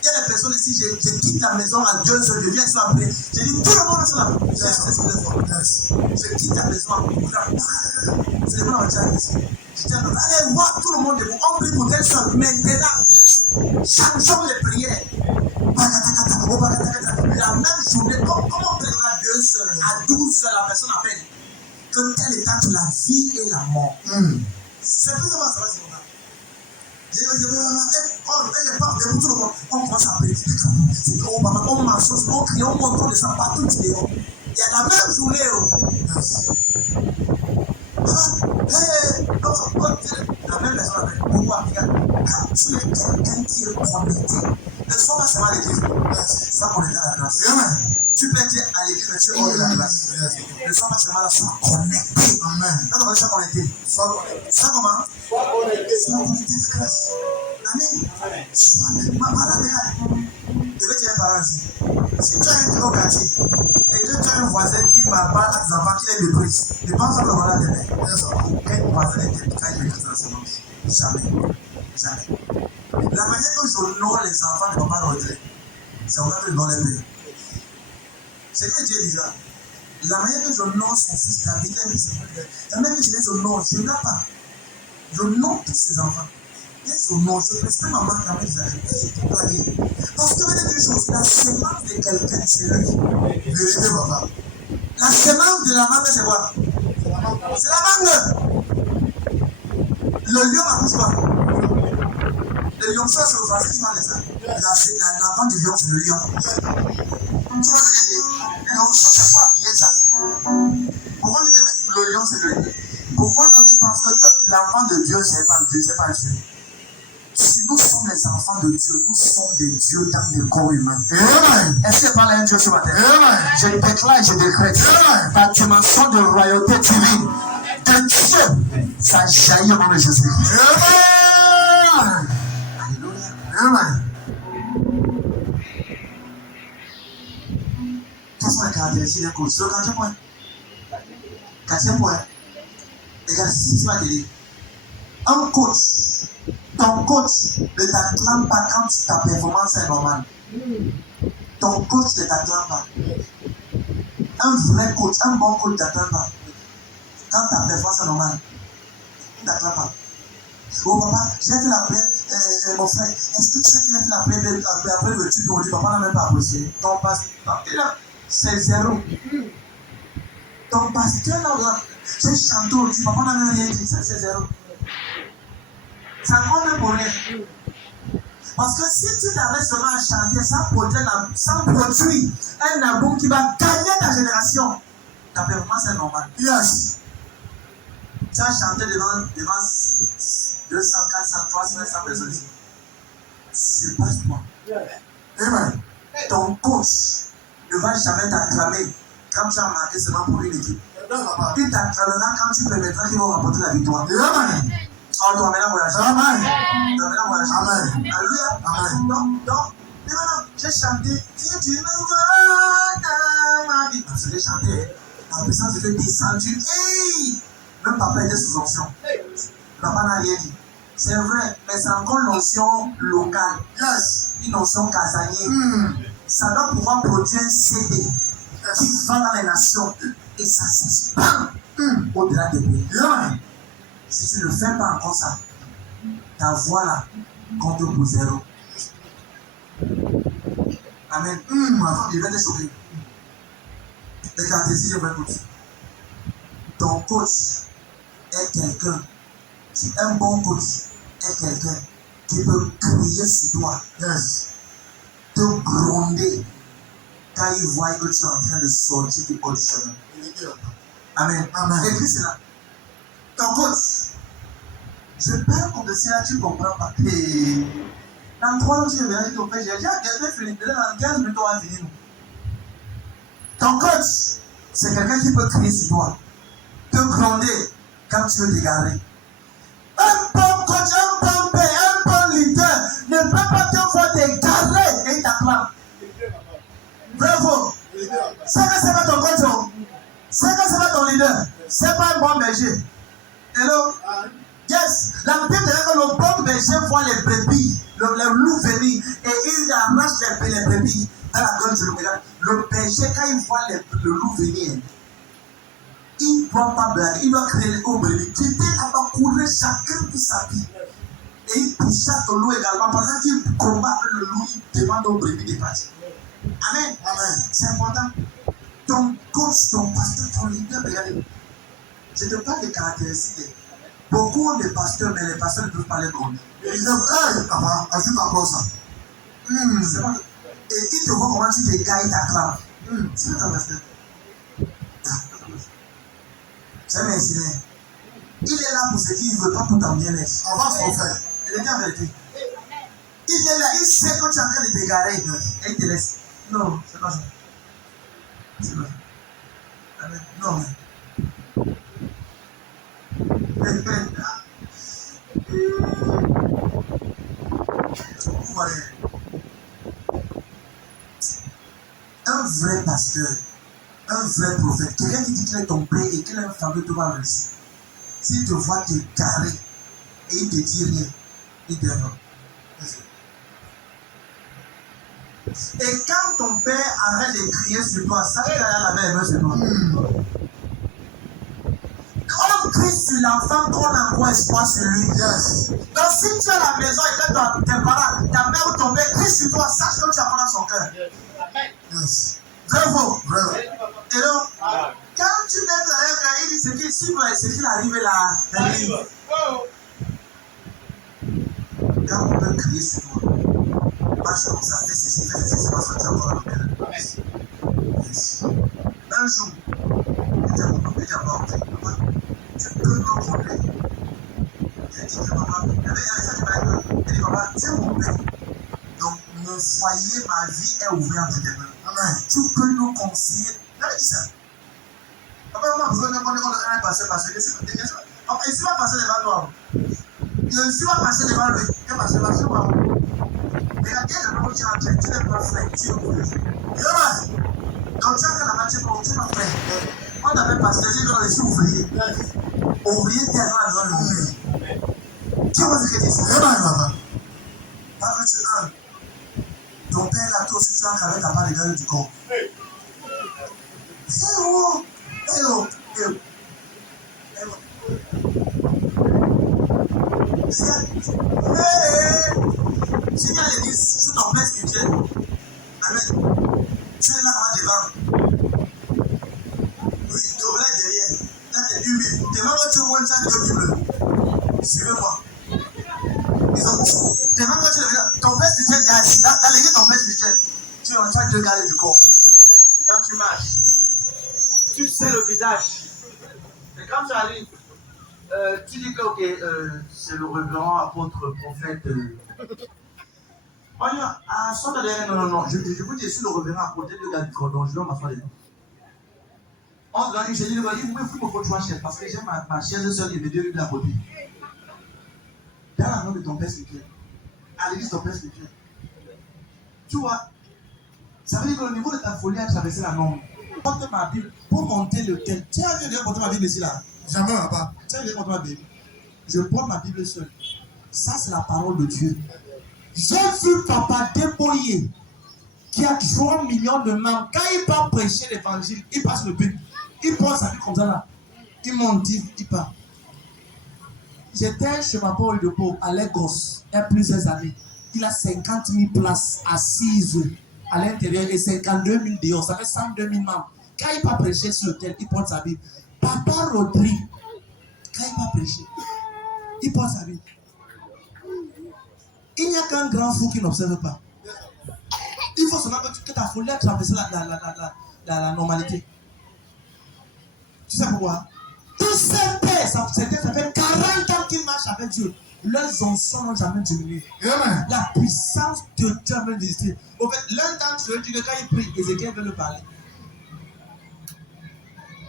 Il y a des personnes ici, je quitte la maison à Dieu, je viens sur la prière. Je dis tout le monde sur la prière. Je quitte la maison à prière. C'est le monde en Tchad ici. Je dis allez voir tout le monde debout. On prie pour tel soir. Maintenant, changeons les prières. La même journée, comment on priera 2 heures à 12 heures, la personne appelle que tel est entre la vie et la mort. C'est plus ou moins ça, c'est comme ça. Je parle de tout le monde. On commence à prier. On marche, on crie, on monte, on descend partout. Il y a la même journée. La même personne appelle. Pourquoi? Quand tu es quelqu'un qui est connecté, ne sois pas seulement à l'église. Sois connecté à la grâce. Tu peux être à l'église, mais tu es hors de la grâce. Ne sois pas seulement là, sois connecté. Amen. Quand on dit sois connecté, sois comment? Sois connecté à la grâce. Amen. Je vais dire par ici. Si tu as un au quartier et que tu as un voisin qui m'a parlé à tes enfants qui les méprise, ne pense pas que le voilà demain. Quel voisin était quand il méprise la semence? Jamais. Jamais. La manière que j'honore les enfants ne va pas rentrer. C'est vrai que je donne les paix. C'est que Dieu dit ça. La manière que j'honore son fils David, la manière que je les honore, je ne l'ai pas. J'honore tous ses enfants. Je préfère maman quand même parce que vous avez une chose, la semence de quelqu'un, c'est lui. Vérité, papa. La semence de la maman, c'est quoi? C'est la mangue. Le lion n'accouche pas. Le lion, ça, c'est le français qui m'a dit ça. L'enfant du lion, c'est le lion. Tu vois ce que je dis? Le lion, c'est pas habillé ça. Pourquoi le lion, c'est le lion? Pourquoi tu penses que l'enfant de Dieu, c'est pas Dieu, c'est pas Dieu? Si nous sommes les enfants de Dieu, nous sommes des dieux dans des corps humains. Est-ce que parle à un Dieu ce matin? Je déclare, je décrète ta dimension de royauté divine de Dieu, ça jaillit au nom de Jésus. Alléluia. Quelles sont les caractéristiques d'un coach? Le quatrième point. Quatrième point. Regarde, c'est ce que je dis. Un coach. Ton coach ne t'acclame pas quand ta performance est normale. Ton coach ne t'acclame pas. Un vrai coach, un bon coach ne t'acclame pas. Quand ta performance est normale, il ne t'acclame pas. Oh papa, j'ai fait la prière, mon frère, est-ce que tu sais qu'il a fait la prière après le tuto? On dit papa n'a même pas apprécié. Ton pasteur, c'est zéro. Ton pasteur, j'ai chanté au Dieu, papa n'a même rien dit, c'est zéro. Ça compte pour rien. Parce que si tu t'arrêtes seulement à chanter sans produire un album qui va gagner ta génération, ta performance est normale. Yes. Tu as chanté devant 200, 400, 300, 500 personnes. C'est pas toi. Amen. Ton coach ne va jamais t'acclamer quand tu as marqué seulement pour une équipe. Il t'acclamera quand tu permettras qu'ils vont remporter la victoire. Amen. On doit maintenant voyager. Amen. Amen. Alléluia. Amen. Donc, j'ai chanté. Si tu me vois dans ma vie. Parce que j'ai chanté. La puissance de Dieu est descendue. Hey! Même papa était sous onction. Papa n'a rien dit. C'est vrai, mais c'est encore l'onction locale. Yes. Une onction casanier. Ça doit pouvoir produire un CD qui va dans les nations et ça s'expand au-delà des pays. Si tu ne fais pas encore ça, ta voix là compte pour zéro. Amen. Ma femme, il va te choquer. Regardez si je m'écoute. Ton coach est quelqu'un qui, un bon coach, est quelqu'un qui peut crier sur toi, te gronder quand il voit que tu es en train de sortir du bord du chemin. Amen. Amen. Écris cela. Ton coach, je parle comme de cela, tu ne comprends pas. Dans 3 ans, tu verras ton père. J'ai déjà fini. Dans 15 minutes, on va finir. Ton coach, c'est quelqu'un qui peut crier sur toi, te gronder quand tu veux t'égarer. Un bon coach, un bon père, un bon leader ne peut pas te faire t'égarer et il t'acclame. Bravo. C'est que c'est pas ton coach, c'est que c'est pas ton leader, c'est pas un bon berger. Hello? Yes. La Bible dit que le bon berger voit les brebis, le loup venir et il arrache les brebis dans la gueule du loup. Le berger, quand il voit le loup venir, il ne doit pas blaguer, il doit créer les brebis. Tu t'es capable de courir chacun pour sa vie. Et il pousse ton loup également. Pendant qu'il combat le loup, il demande aux brebis de partir. Amen. Amen. C'est important. Ton coach, ton pasteur, ton leader, regardez. Je te parle des caractéristiques. Beaucoup de pasteurs, mais les pasteurs ne peuvent pas les gronder. Ils disent, hey, papa, ajoute encore ça. C'est pas... Et il te voit comment tu t'égailles ta clame. C'est pas ton pasteur. C'est un mercenaire. Il est là pour ce qu'il ne veut pas pour ton bien-être. Avance, mon frère. Il est bien avec lui. Il est là, il sait que tu es en train de t'égarer et il te laisse. Non, c'est pas ça. C'est pas ça. Amen. Non, mais. Voilà. Un vrai pasteur, un vrai prophète, quelqu'un qui dit qu'il est ton père et qu'il est un fameux de ma réussite. S'il te voit te carrer et il te dit rien, il te dit non. Et quand ton père arrête de crier sur toi, sache qu'il a la main sur toi. On crie sur l'enfant qu'on envoie espoir sur lui. Yes. Donc si tu es à la maison et que tes parents, ta mère ou ton père crie sur toi, sache que tu as mal dans son cœur. Yes. Bravo. Bravo. Et donc, quand tu n'es pas là, il dit ce qu'il arrive là, quand on peut crier sur toi, marche comme ça, fais ceci, parce que tu as mal dans le cœur. Yes. Un jour, il t'a pas entré. Tu peux me gronder. Il a dit que papa, il dit papa, tu es mon père. Donc mon foyer, ma vie est ouverte entre tes mains. Amen. Tu peux nous conseiller. Il a dit ça. Papa, maman, vous avez un pasteur parce que c'est pas déjà. Papa, il ne s'est pas passé devant toi. Il ne s'est pas passé devant lui. Il est passé devant toi. Regardez le nom que tu as entré. Tu n'es pas frère, tu es ouvrier. Donc tu as fait la matière pour tu es pas frère. On t'appelle pasteur, tu es ici ouvrier. Ouvrier, tu es dans la maison. Tu vois ce que tu dis? Parce que tu as ton père là, toi aussi tu as avec ta part les du corps. Hello, hello, hello. Tu viens à l'église sous ton père spirituel. Amen. Tu es là devant. Oui, tu ouvres derrière. Là, tu es humble. Tes mamans, tu vois une salle de Bible. Suivez-moi. Ils ont dit. Tes mamans, tu es ton père spirituel est assis. Dans l'église, ton père spirituel. Tu es en train de garder du corps. Et quand tu marches, tu sais le visage. Et quand tu arrives, tu dis que ok, c'est le révérend apôtre prophète. Oh non, à son derrière, non. Je vous dis, je suis le révérend apôtre de gars du cordon. Je vais m'asseoir dedans. On se dit, j'ai dit, il faut que tu sois chef parce que j'ai ma chaise seule et mes 2 livres de la beauté. Dans la main de ton père spirituel. À l'église de ton père spirituel. Tu vois, ça veut dire que le niveau de ta folie a traversé la norme. Porte ma Bible pour monter lequel. Tiens, viens porter ma Bible ici là. Jamais, papa. Tiens, viens porter ma Bible. Je porte ma Bible seule. Ça, c'est la parole de Dieu. J'ai vu papa débrouiller qui a 3 millions de membres. Quand il va prêcher l'évangile, il passe le but. Il prend sa vie comme ça là. Il monte, il part. J'étais chez ma pauvre de pauvre à Lagos il y a plusieurs années. Il a 50 000 places assises à l'intérieur et 52 000 dehors. Ça fait 102 000 membres. Quand il va prêcher sur l'hôtel, il porte sa Bible. Papa Rodri, quand il va prêcher, il porte sa Bible. Il n'y a qu'un grand fou qui n'observe pas. Il faut seulement que ta folie a traversé la normalité. Tu sais pourquoi? Tous ces pères, ça fait 40 ans qu'ils marchent avec Dieu. Leurs onction n'ont jamais diminué. Amen. La puissance de Dieu a même existé. Au fait, l'un d'entre eux dit que quand il prie, Ézéchiel veut le parler.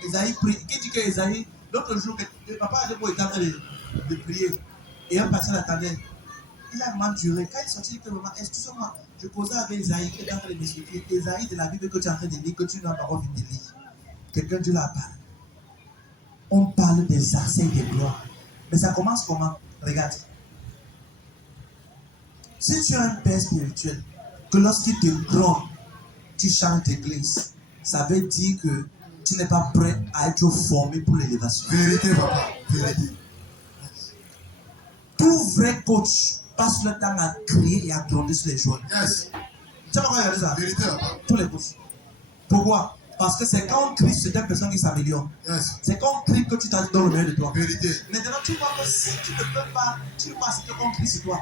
Esaïe prie. Qui dit que Esaïe, l'autre jour, le papa Adebo était en train de prier. Et un patient l'attendait. Il a vraiment duré. Quand il est sorti, il dit maman, excuse-moi, je causais avec Esaïe qui est en train de m'expliquer. Esaïe de la Bible que tu es en train de lire, que tu n'as pas envie de lire. Quelqu'un Dieu l'a parlé. On parle des accès de gloire. Mais ça commence comment? Regarde. Si tu as un père spirituel, que lorsqu'il te gronde, tu chantes l'église, ça veut dire que tu n'es pas prêt à être formé pour l'élévation. Vérité, papa. Vérité. Tout vrai coach passe le temps à crier et à gronder sur les joueurs. Yes. Tu sais pourquoi regarder ça? Vérité, papa. Tous les coachs. Pourquoi? Parce que c'est quand on crie, c'est une personne qui s'améliore. Yes. C'est quand on crie que tu t'as dans le meilleur de toi. Vérité. Maintenant, tu vois que si tu ne peux pas, tu passes que qu'on crie sur toi.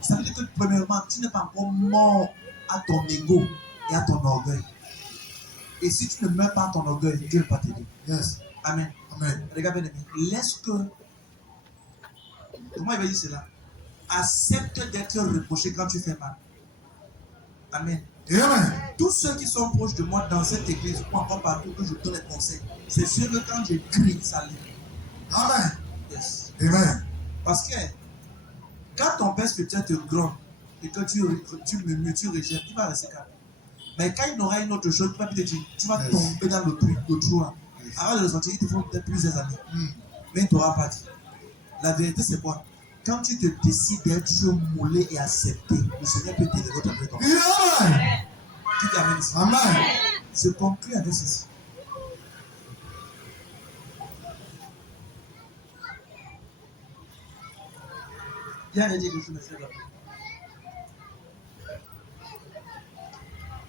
Ça veut dire que premièrement, tu n'es pas encore mort à ton ego et à ton orgueil. Et si tu ne meurs pas à ton orgueil, Dieu ne va pas t'aider. Yes. Amen. Amen. Regarde bien, laisse que. Comment il va dire cela? Accepte d'être reproché quand tu fais mal. Amen. Amen. Tous ceux qui sont proches de moi dans cette église, ou encore partout que je donne les conseils, c'est sûr que quand je crie, ça lit. Amen. Yes. Amen. Parce que quand ton père spirituel te gronde et que tu murmures, tu rejettes, il va rester calme. Mais quand il y aura une autre chose, tu vas tomber dans le trou. Avant de le sortir, il te faut peut-être plusieurs années. Mais il ne t'aura pas dit. La vérité, c'est quoi? Quand tu te décides d'être moulé et accepté, le Seigneur peut t'aider d'autres après toi. Amen. Qui t'amène ici? Amen. Je conclue avec ceci. Il y a rien dit que je me fais rappeler.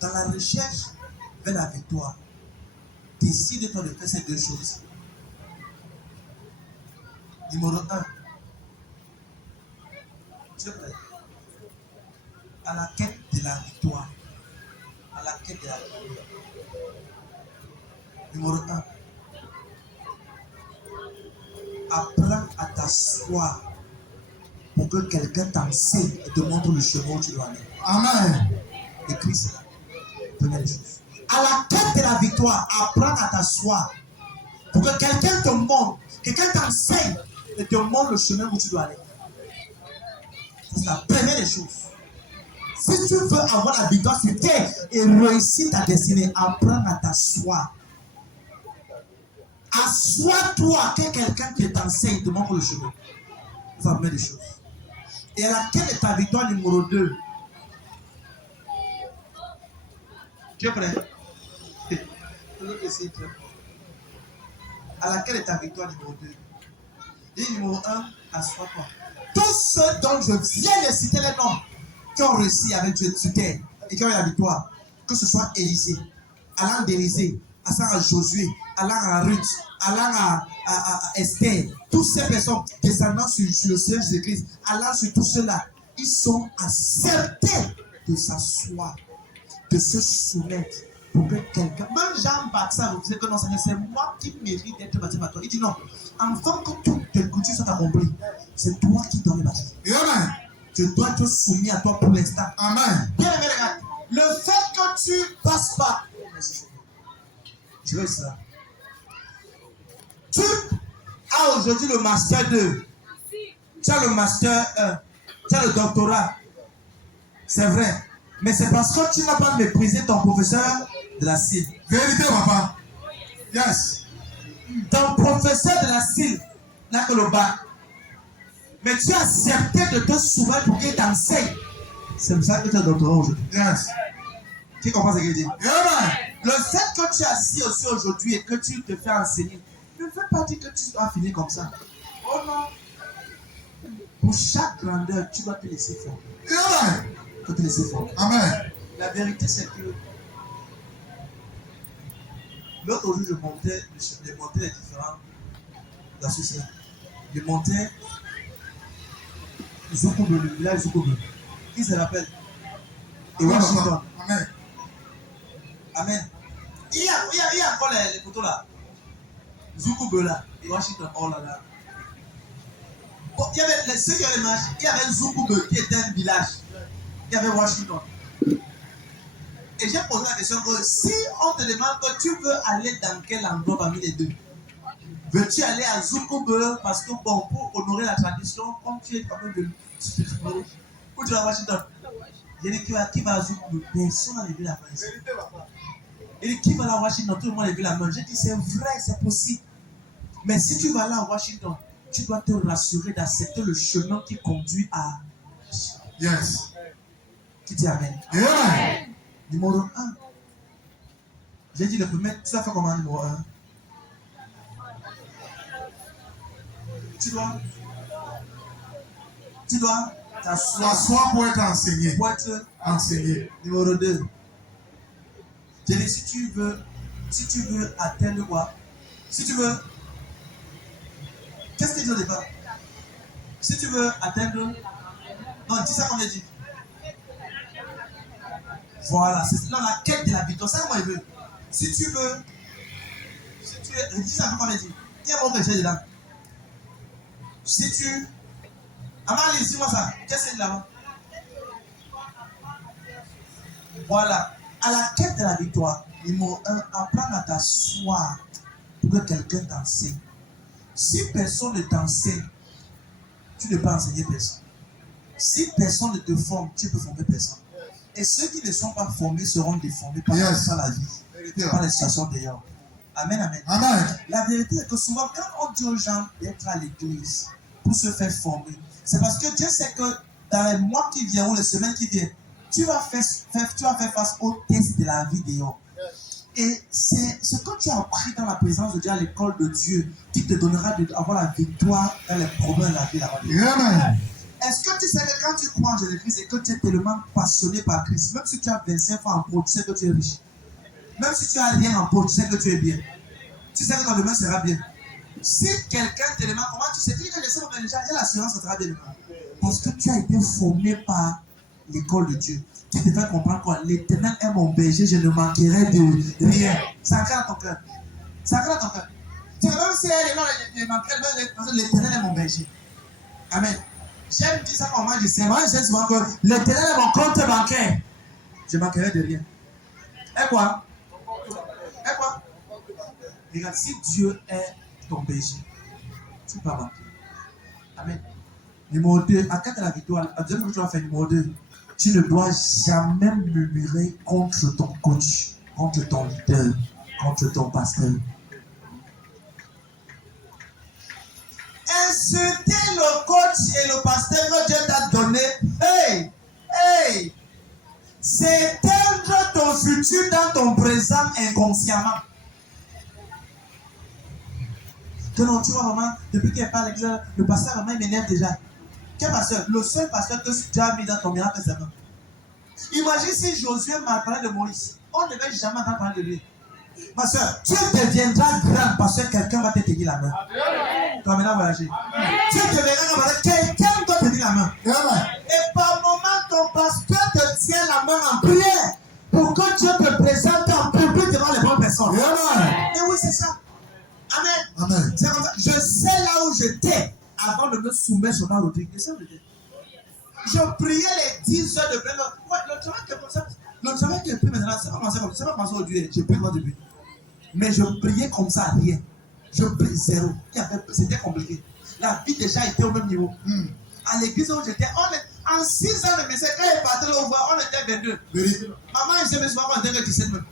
Dans la recherche vers la victoire, décide-toi de faire ces deux choses. Numéro 1. Tu es prêt? À la quête de la victoire. À la quête de la victoire. Numéro 1. Apprends à t'asseoir pour que quelqu'un t'enseigne et te montre le chemin où tu dois aller. Amen. Écris cela. Première chose. À la quête de la victoire, apprends à t'asseoir pour que quelqu'un te montre, quelqu'un t'enseigne et te montre le chemin où tu dois aller. C'est la première des choses. Si tu veux avoir la victoire sur terre et réussir ta destinée, apprends à t'asseoir. Assois-toi que quelqu'un qui t'enseigne te montre le chemin. C'est la première des choses. Et à laquelle est ta victoire numéro 2? Tu es prêt? À laquelle est ta victoire numéro 2? Et numéro 1, assois-toi. Tous ceux dont je viens de citer les noms qui ont réussi avec Dieu sur terre et qui ont eu la victoire, que ce soit Élisée, allant d'Élisée, allant à Josué, allant à Ruth, allant à Esther, toutes ces personnes descendant sur le Seigneur Jésus-Christ, allant sur tout cela, ils sont acceptés de s'asseoir, de se soumettre pour que quelqu'un. Même Jean-Baptiste vous disait que non, Seigneur, c'est moi qui mérite d'être baptisé par toi. Il dit non, avant que toutes tes coutumes soient accomplies, c'est toi qui dois me baptiser. Amen. Je dois être soumis à toi pour l'instant. Amen. Bien aimé, regarde. Le fait que tu passes pas. Je veux ça. Tu as aujourd'hui le master 2. Tu as le master 1. Tu as le doctorat. C'est vrai. Mais c'est parce que tu n'as pas méprisé ton professeur de la cible. Vérité, papa. Yes. Ton professeur de la CIL n'a que le bac. Mais tu as accepté de te soumettre pour qu'il t'enseigne. C'est pour ça que tu es doctorat aujourd'hui. Yes. Tu comprends ce que je dis? Amen. Le fait que tu es assis aussi aujourd'hui et que tu te fais enseigner ne veut pas dire que tu dois finir comme ça. Oh non. Pour chaque grandeur, tu dois te laisser faire. Amen. Tu dois te laisser faire. Amen. La vérité, c'est que l'autre jour, je montais les différents de la société. Je montais Zoukoube, le village Zoukoube. Qui se rappelle? Et Washington. Amen. Amen. Il y a encore les photos là. Zoukoube là. Et Washington. Oh là là. Bon, il y avait ceux qui avaient les marches. Il y avait Zoukoube qui était un village. Il y avait Washington. Et j'ai posé la question que si on te demande que tu veux aller dans quel endroit parmi les deux, veux-tu aller à Zoukoube parce que bon, pour honorer la tradition, comme tu es quand même de l'Ouest, ou tu vas à Washington? J'ai dit qui va à Zoukoube? Personne n'a levé la main. Il dit qui va là à Washington? Tout le monde a levé la main. J'ai dit c'est vrai, c'est possible. Mais si tu vas là à Washington, tu dois te rassurer d'accepter le chemin qui conduit à. Yes. Qui dit Amen? Amen. Numéro 1. J'ai dit le premier, tu vas faire comment numéro 1? Tu dois T'asseoir pour être enseigné. pour être Enseigné. numéro 2. J'ai dit si tu veux atteindre quoi? Si tu veux. Qu'est-ce qu'il dit au départ? Si tu veux atteindre. Non, dis ça comme j'ai dit. Voilà, c'est dans la quête de la victoire. C'est ça comment il veut. Si tu veux. Dis ça comme j'ai dit. Tiens, bon, que j'ai dedans. Si tu. Amali, dis-moi ça. Qu'est-ce que c'est là-bas? Voilà. À la quête de la victoire, numéro 1, apprends à t'asseoir pour que quelqu'un t'enseigne. Si personne ne t'enseigne, tu ne peux enseigner personne. Si personne ne te forme, tu peux former personne. Et ceux qui ne sont pas formés seront déformés par la vie, par les situations d'ailleurs. Amen, amen. Amen. La vérité est que souvent, quand on dit aux gens d'être à l'église pour se faire former, c'est parce que Dieu sait que dans les mois qui viennent ou les semaines qui viennent, tu vas faire face au test de la vie d'ailleurs. Et c'est ce que tu as appris dans la présence de Dieu à l'école de Dieu qui te donnera d'avoir la victoire dans les problèmes de la vie là-bas. Amen. Est-ce que tu sais que quand tu crois en Jésus-Christ et que tu es tellement passionné par Christ, même si tu as 25 ans en peau, tu sais que tu es riche. Même si tu as rien en peau, tu sais que tu es bien. Tu sais que ton demain sera bien. Si quelqu'un te demande comment tu sais, tu dis que je sais que déjà, j'ai l'assurance que ça sera bien demain. Parce que tu as été formé par l'école de Dieu. Tu te fais comprendre quoi? L'Éternel est mon berger, je ne manquerai de rien. Ça crée dans ton cœur. Ça crée dans ton cœur. Tu sais, même si elle manquerait, parce que l'Éternel est mon berger. Amen. J'aime dire ça au moment du serment. J'aime souvent que l'Éternel est mon compte bancaire. Je ne manquerai de rien. Et quoi? Et quoi? Regarde, si Dieu est ton berger, tu ne peux pas manquer. Amen. Numéro 2, à quand la victoire, à deuxième que tu vas faire numéro 2, tu ne dois jamais murmurer contre ton coach, contre ton leader, contre ton pasteur. Insulter le coach et le pasteur que Dieu t'a donné, c'est éteindre ton futur dans ton présent inconsciemment. Que non, tu vois, maman, depuis qu'elle parle, le pasteur, maman, il m'énerve déjà. Quel pasteur? Le seul pasteur que tu as mis dans ton miracle, c'est moi. Imagine si Josué m'a parlé de Moïse. On ne va jamais entendre parler de lui. Ma soeur, tu deviendras grand parce que quelqu'un va te tenir la main. Tu vas maintenant voyager. Tu deviendras grand parce que quelqu'un va te tenir la main. Et par moment, ton pasteur te tient la main en prière pour que Dieu te présente en public devant les bonnes personnes. Et oui, c'est ça. Amen. Amen. C'est comme ça. Je sais là où j'étais avant de me soumettre sur ma routine. Je priais les 10 heures de prière. Ouais, le travail qui est comme ça. Le travail qui est plus maintenant, c'est pas commencé comme ça. C'est pas commencé aujourd'hui. J'ai pris le début. Mais je priais comme ça, rien. Je priais zéro. C'était compliqué. La vie déjà était au même niveau. À l'église où j'étais, en 6 ans de message, quand il partait au voir, on était 22. Maman, il s'est mis souvent, on était 17 même.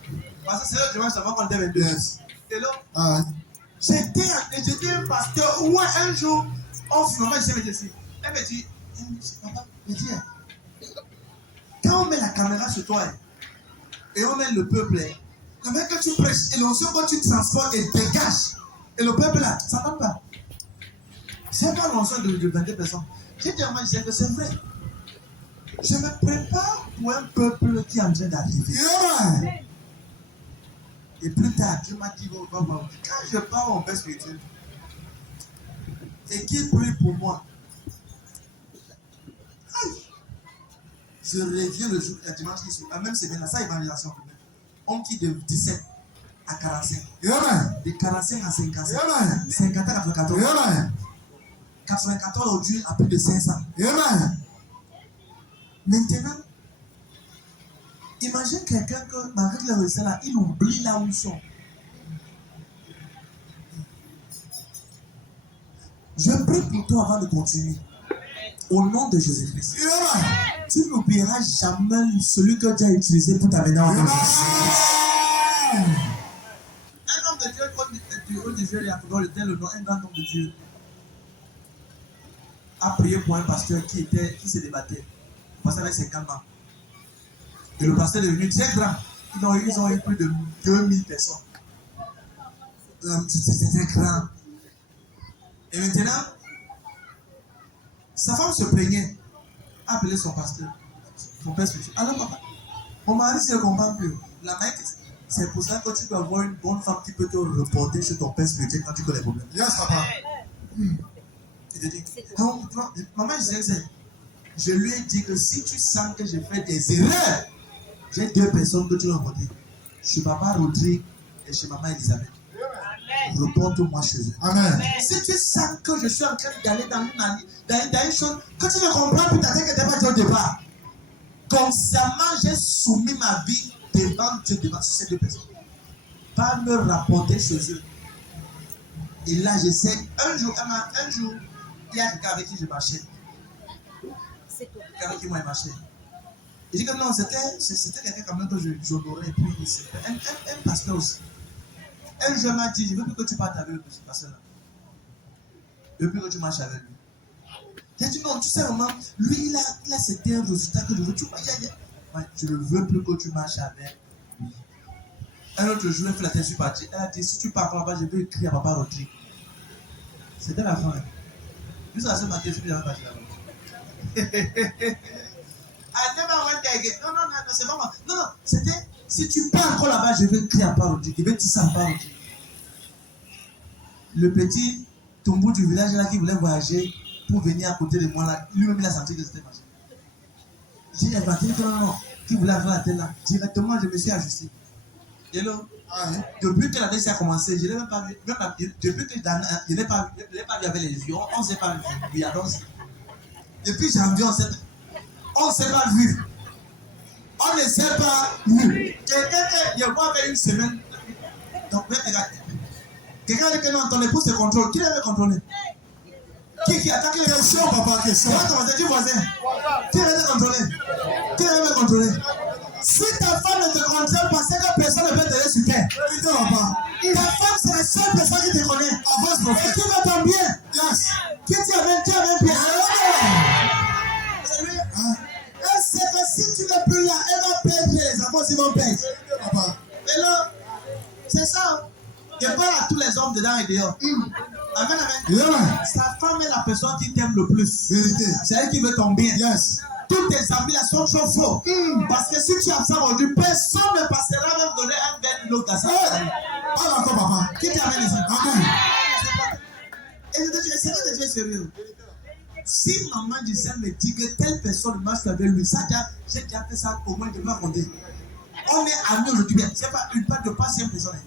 Parce que c'est là que je vais savoir qu'on était 22. Yes. Et là, Ah, j'étais un pasteur. Ouais, un jour, on finalement, je sais, ici. Elle me dit, papa, me dit, quand on met la caméra sur toi et on met le peuple, la même que tu prêches et l'onction que tu transportes et dégages, et le peuple là, ça ne pas. C'est pas l'onction de 22 personnes. J'ai dit à moi, je sais que c'est vrai. Je me prépare pour un peuple qui est en train d'arriver. yeah. Et plus tard, Dieu m'a dit, quand je parle en paix spirituelle, et qu'il prie pour moi, je reviens le jour, le dimanche qui suit, la même semaine, ça évangélisation. On quitte de 17 à 45. Yeah. De 45 à 55. Yeah. 50 à 94. Yeah. 94 aujourd'hui à plus de 500. Yeah. Maintenant, imagine quelqu'un que malgré le recel là, il oublie là où ils sont. Je prie pour toi avant de continuer. Au nom de Jésus-Christ. Yeah. Tu n'oublieras jamais celui que tu as utilisé pour t'amener en Jésus. Un homme de Dieu, du haut du Dieu, il a trouvé le nom, un grand homme de Dieu, a prié pour un pasteur qui se débattait. Le pasteur avait 50 ans. Et le pasteur est devenu très grand. Ils ont eu plus de 2000 personnes. C'est très grand. Et maintenant, sa femme se plaignait, a appelé son pasteur, son père spirituel. Alors papa, mon mari ne comprend plus. La mec, c'est pour ça que tu dois avoir une bonne femme qui peut te reporter chez ton père spirituel quand tu connais les problèmes. Yes, papa. Il te dit, non, maman, je lui ai dit que si tu sens que j'ai fait des erreurs, j'ai 2 personnes que tu dois reporter. Chez papa Rodrigue et chez maman Elisabeth. Reporte-moi chez eux. Amen. Si tu sens que je suis en train d'aller dans une chose que tu ne comprends plus, t'as dit que tu n'es pas dit au départ. Consciemment, j'ai soumis ma vie devant Dieu, devant ces 2 personnes. Pas me rapporter chez eux. Et là, je sais, un jour, il y a quelqu'un avec qui je marchais. Quelqu'un avec qui moi je marchais. Et je dis que non, c'était quelqu'un quand même que j'honorais. Et puis, c'était un pasteur aussi. Un jour, il m'a dit, je veux plus que tu partes avec ce pasteur-là. Je veux plus que tu marches avec lui. J'ai dit non, tu sais vraiment, lui, il a certains résultats que je veux. Tu vois, ouais, je ne veux plus que tu marches avec lui. Un autre jour, elle fait la tête, je suis parti. Elle a dit, si tu pars là-bas, je vais écrire à papa Rodrigue. C'était la fin. Juste à ce matin, je suis déjà parti là-bas. I never went there again. Non, c'est pas moi. Non, c'était, si tu pars encore là-bas, je vais écrire à papa Rodrigue. Je vais dire ça à papa Rodrigue. Le petit tombeau du village là qui voulait voyager pour venir à côté de moi là, lui-même il a senti que c'était marché. J'ai inventé que non, qui voulait avoir la tête là. Directement, je me suis ajusté. Et là, depuis que la décision a commencé, je ne l'ai même pas vu. Depuis que je ne l'ai pas vu avec les yeux, on ne s'est pas vu. Depuis janvier, on ne s'est pas vu. On ne s'est pas vu. Quelqu'un qui a pas fait une semaine. Donc, regarde. Quelqu'un avec qui ton épouse se contrôle. Qui l'avait contrôlé? Qui attaque les questions, papa? Question. Qui voisin? Qui l'avait contrôlé? Qui l'avait contrôlé? Si ta femme ne te contrôle pas, c'est que personne ne peut te laisser sur terre. Ta femme, c'est la seule personne qui te connaît. Et qui va ton bien. Yes. Qui tient bien. Elle sait que si tu n'es plus là, elle va perdre les enfants, ils vont perdre. Et là, c'est ça. Je parle à tous les hommes dedans et dehors. Amen. Yeah. Sa femme est la personne qui t'aime le plus. Vérité. C'est elle qui veut ton bien. Yes. Tous tes amis là sont trop faux. Parce que si tu as ça aujourd'hui, personne ne passera même donner un verre de l'eau à ça. Pas encore, papa. Qui t'amène ici? Amen. Et je te dis, c'est que tu es sérieux. Si maman Gisèle me dit que telle personne marche avec lui, ça, j'ai déjà fait ça au moins de me raconter. On est amis aujourd'hui bien. C'est pas une part de patience personne.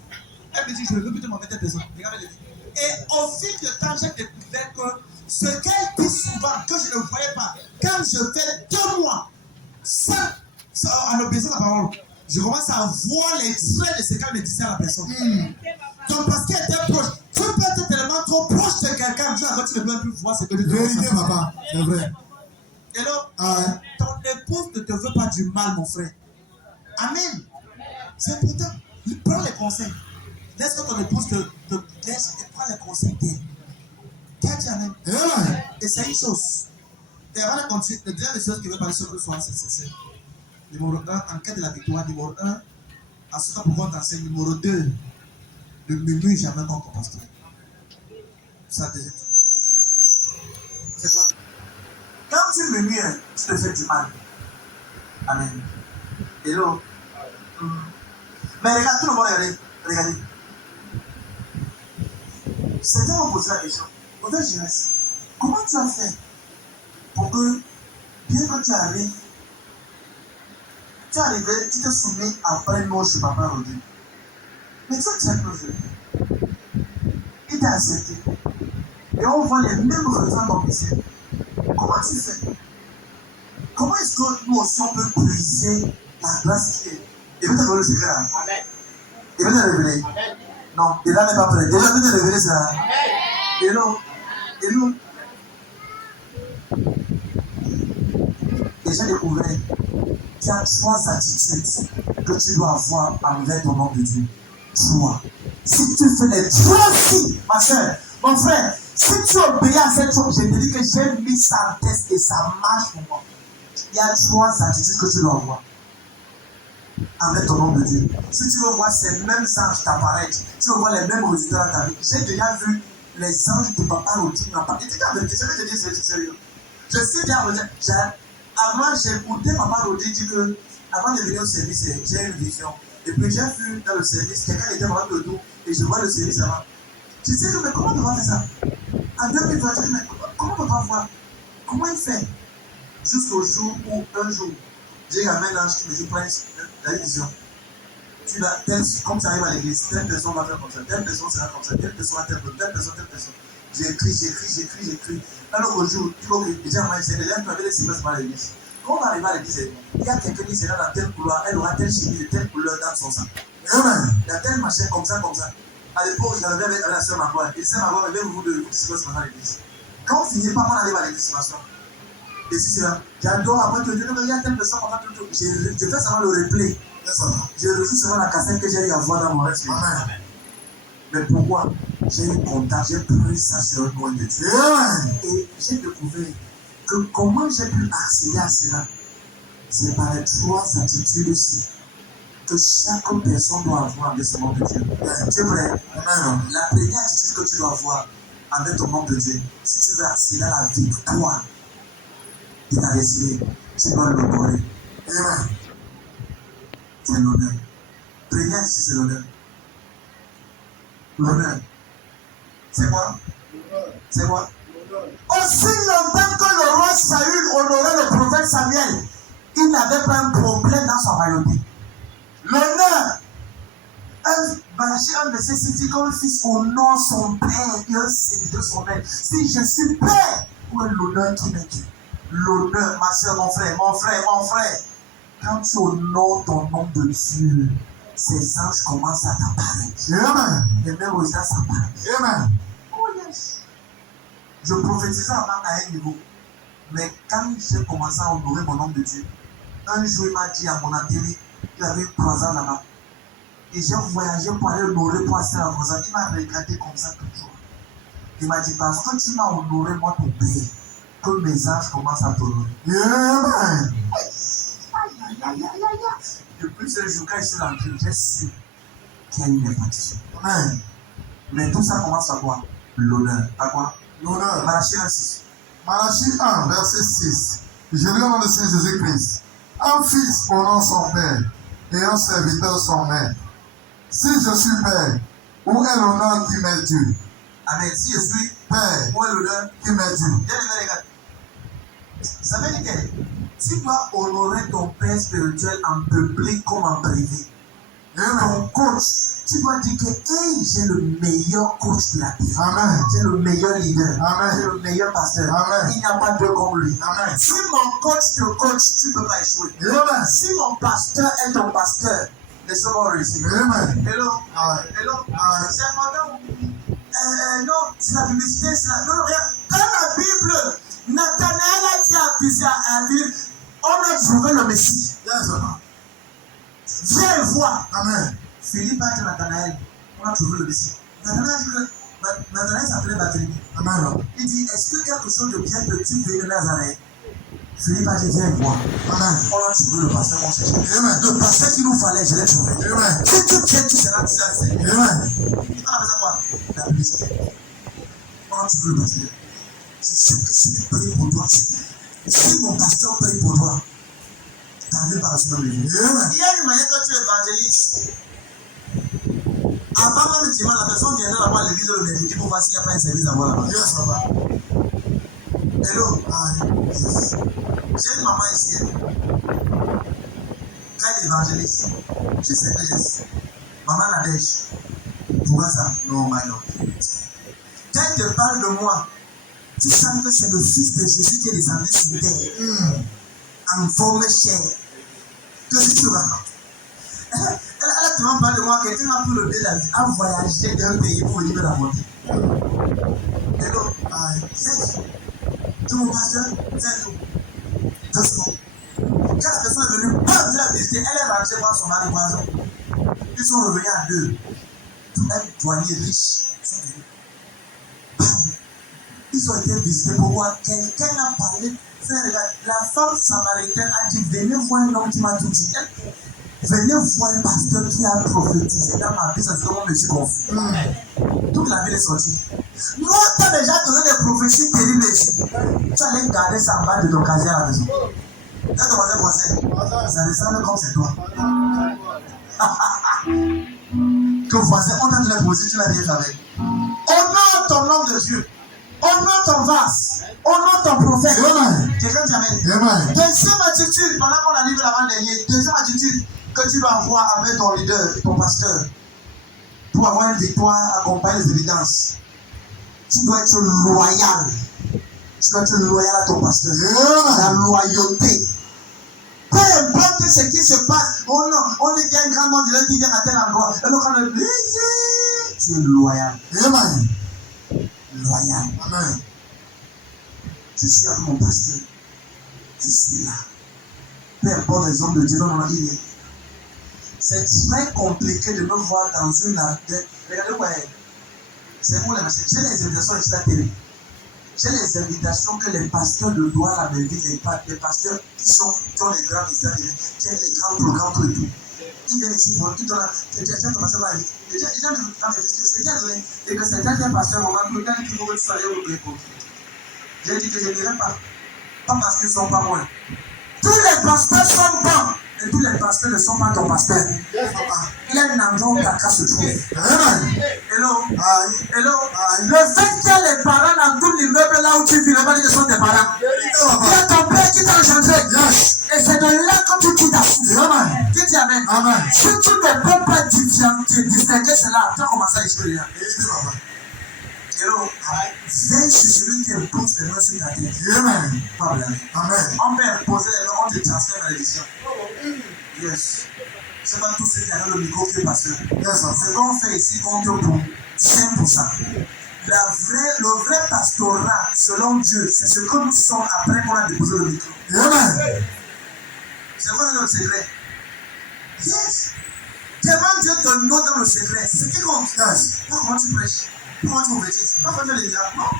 Elle me dit, je ne veux plus te montrer telle personne. Regardez. Et au fil du temps, j'ai découvert que ce qu'elle dit souvent, que je ne voyais pas, quand je fais 2 mois, en obéissant à la parole, je commence à voir les traits de ce qu'elle me disait à la personne. Donc, parce qu'elle était proche, tu peux être tellement trop proche de quelqu'un, tu ne peux plus voir ce que tu dis. Vérité, papa. C'est vrai. Et là, ton épouse ne te veut pas du mal, mon frère. Amen. C'est important. Prends les conseils. Laisse que ton épouse te laisse et prends les conseils d'elle. Qu'est-ce Amen. Et c'est une chose. Et avant de continuer, la deuxième chose qui veut parler sur le soir, c'est numéro 1, en quête de la victoire. Numéro 1, à ce temps pour qu'on t'enseigne. Numéro 2, ne murmure jamais contre ton pasteur. C'est la deuxième chose. C'est quoi? Quand tu murmures, tu te fais du mal. Amen. Hello. Mais regarde, tout le monde regardez. Certains m'ont posé la question. Auteur Jeunesse, comment tu as fait pour que, bien que tu arrives, tu te soumets après mort chez Papa Rodé. Mais tu as très peu. Il t'a accepté. Et on voit les mêmes résultats dans le ciel. Comment tu fais? Comment est-ce que nous aussi on peut briser la grâce qui est? Il veut te révéler le secret. Amen. Il veut te révéler. Amen. Non, il n'a même pas prêt. Déjà, il veut te révéler ça. Amen. Et non. Déjà découvert, tu as 3 attitudes que tu dois avoir envers ton nom de Dieu. 3. Si tu fais les 3 si, ma soeur, mon frère, si tu obéis à cette chose, je te dis que j'ai mis ça en test et ça marche pour moi. Il y a 3 attitudes que tu dois avoir envers ton nom de Dieu. Si tu veux voir ces mêmes anges t'apparaître, tu veux voir les mêmes résultats dans ta vie. J'ai déjà vu les anges de Papa Rodin n'ont pas été en vérité. Je vais te dire, c'est sérieux. Je sais bien, avant, j'ai écouté Papa Rodin dire que, avant de venir au service, j'ai une vision. Et puis j'ai vu dans le service, quelqu'un était vraiment de dos, et je vois le service avant. Je sais que, mais comment on va faire ça? En 2020, mais comment on va voir? Comment il fait? Jusqu'au jour où, un jour, j'ai ramène l'ange qui me dit, Prince, la vision. Tu vas, comme tu arrives à l'église, telle personne va faire comme ça, telle personne sera comme ça, telle personne va telle personne. J'ai écrit. Un autre jour, il faut que j'ai envoyé ces élèves, tu avais les séquences à l'église. Quand on va arriver à l'église, il y a quelqu'un qui sera dans tel couloir, elle aura telle chemise de telle couleur dans son sang. Il y a tel machin comme ça. À l'époque, j'avais avec la soeur Magoua. Et c'est Magoua, mais vous de séquences à l'église. Quand on finit, pas on arrive à l'église, ma soeur. Et si c'est là, j'adore après te dire, il y a telle personne, je fais seulement le replay. Je reçois seulement la cassette que j'ai eu à voir dans mon reste. Amen. Mais pourquoi? J'ai eu contact, j'ai pris ça sur le nom de Dieu. Et j'ai découvert que comment j'ai pu accéder à cela, c'est par les 3 attitudes aussi que chaque personne doit avoir avec ce nom de Dieu. Tu es prêt? La première attitude que tu dois avoir avec ton nom de Dieu, si tu veux accéder à la victoire de ta destinée, tu dois l'honorer. C'est l'honneur. Première attitude, c'est l'honneur. L'honneur. C'est quoi? C'est quoi? Aussi longtemps que le roi Saül honorait le prophète Samuel, il n'avait pas un problème dans son royauté. L'honneur. Malachi 1 verset 6 dit qu'un fils honore son père et un serviteur son père. Si je suis père, où est l'honneur qui m'est dû? L'honneur, ma soeur, mon frère. Quand tu honores ton nom de Dieu, ces anges commencent à t'apparaître. Les mêmes résultats s'apparaissent. Oh yes. Je prophétisais avant à un niveau. Mais quand j'ai commencé à honorer mon nom de Dieu, un jour il m'a dit à mon atelier, il avait 3 ans là-bas. Et j'ai voyagé pour aller honorer pour assister à la croisade. Il m'a regardé comme ça toujours. Il m'a dit, parce que tu m'as honoré, moi ton père, que mes anges commencent à t'honorer. Depuis ce jour, quand je suis dans le Dieu, j'ai su qu'il y a une répartition. Mais tout ça commence à quoi? L'honneur. À quoi? L'honneur. Malachie 1, 6. Malachie 1, verset 6. Je lis au nom de Seigneur Jésus-Christ. Un fils honore son père et un serviteur son maître. Si je suis père, où est l'honneur qui m'est dû? Amen. Si je suis père, où est l'honneur qui m'est dû? Bien aimé, regarde. Ça veut dire que tu dois honorer ton père spirituel en public comme en privé. Ton coach, tu dois dire que hey, j'ai le meilleur coach de la terre. Amen. J'ai le meilleur leader. Amen. J'ai le meilleur pasteur. Amen. Il n'y a pas deux comme lui. Amen. Si mon coach te coach, tu ne peux pas échouer. Amen. Si mon pasteur est ton pasteur, laisse-moi réussir. Amen. Hello. Amen. Hello. C'est important. Non, c'est la publicité, c'est la... Non, regarde. Dans la Bible, Nathanaël a dit à Bible, on a trouvé le Messie. Yes. Viens et vois. Amen. Philippe a dit à Nathanaël, on a trouvé le Messie. Nathanaël s'appelait Barthélemy. Amen. Il dit, est-ce que quelque chose de bien peux-tu venir de Nazareth? Philippe a dit, viens voir. Amen. On a trouvé le pasteur qu'on cherchait. Amen. Le pasteur qu'il nous fallait, je l'ai trouvé. Amen. Si tu viens, tu seras dit à Seigneur. Amen. On a besoin de quoi? La publicité. On a trouvé le pasteur. Je sais que si tu pries pour toi, si mon pasteur prie pour toi, ta vie va reçu même le vie. Il y a une manière que tu évangélises. Avant même le dimanche, la personne viendra là-bas à l'église de l'évangile pour voir s'il n'y a pas un service d'abord là-bas. Yes, papa. Hello. Yes. J'ai une maman ici. Quand elle évangélise, je sais que yes. Maman Nadège. Pourquoi ça? Non, my lord. Quand elle te parle de moi, tu sens que c'est le Fils de Jésus qui est descendu sur terre. En forme chair. Que si tu vas. Elle a tellement parlé de moi, quelqu'un a pris le billet d'avion, a voyagé d'un pays pour venir me la monter. Hello, c'est tout mon pasteur, c'est tout. Doucement. Quand la personne est venue, pas de la visiter, elle est rentrée voir son mari voisin. Ils sont revenus à deux. Tout un douanier riche. Ils ont été visités. Pourquoi? Quelqu'un a parlé. La femme samaritaine a dit, venez voir un homme qui m'a tout dit. Venez voir un pasteur qui a prophétisé dans ma vie, ça c'est comment je me suis confus. Toute la ville est sortie. Nous, tu as déjà donné des prophéties terribles ici. Tu allais garder ça en bas de ton casier à la maison. Quand ton voisin, ça ressemble comme c'est toi. Que voisin, on a de la poser, tu l'as rien avec. Honore ton nom de Dieu. Honore ton vase. Honore ton prophète. Quelqu'un t'amène. Deuxième attitude, pendant qu'on arrive l'avant-dernier, deuxième attitude que tu dois avoir avec ton leader, ton pasteur, pour avoir une victoire accompagnée des évidences. Tu dois être loyal. Tu dois être loyal à ton pasteur. La loyauté. Peu importe ce qui se passe, oh non, on est un grand monde qui vient à tel endroit. Et donc on est tu es loyal. Amen. Loyal. Amen. Je suis avec mon pasteur. Je suis là. Peu importe les hommes de Dieu, non, il est. C'est très compliqué de me voir dans une artère. Regardez-moi. C'est pour les machines. J'ai les invitations ici à la télé. J'ai les invitations que les pasteurs de Douala m'invitent, les pasteurs qui ont les grands ministères, qui ont les grands programmes, tout et tout. Ils viennent ici pour tout dans j'ai déjà commencé par la vie. J'ai déjà c'est bien donné. Et que c'est déjà un pasteur, on va tout le temps qu'il faut que tu sois là au préco. J'ai dit que je n'irai pas. Pas parce qu'ils ne sont pas moins. Tous les pasteurs sont bons. Et tous les pasteurs ne sont pas ton pasteur. Il y a un endroit où ta casse se trouve. Hello. Hello. Le fait qu'il y a les parents dans tout l'immeuble là où tu vis, ne pas dire que ce sont tes parents. Il y a ton père qui t'a engendré. Et c'est de là que tu quittes ta source. Qui dit amen. Si tu ne peux pas distinguer cela, tu as commencé à expliquer. Hello. Veille sur celui qui impose les mains sur ta tête. Amen. On peut imposer les mains, on te transfère à l'édition. Yes. C'est pas tout ce qui a le micro qui est pasteur. Ce qu'on fait ici compte pour 5%. Le vrai pastorat, selon Dieu, c'est ce que nous sommes après qu'on a déposé le micro. C'est quoi le secret? Yes. Devant Dieu te donne dans le secret. C'est ce qui compte. Pas comment tu prêches. Comment tu prophétises. Pas comment tu les miracles. Non.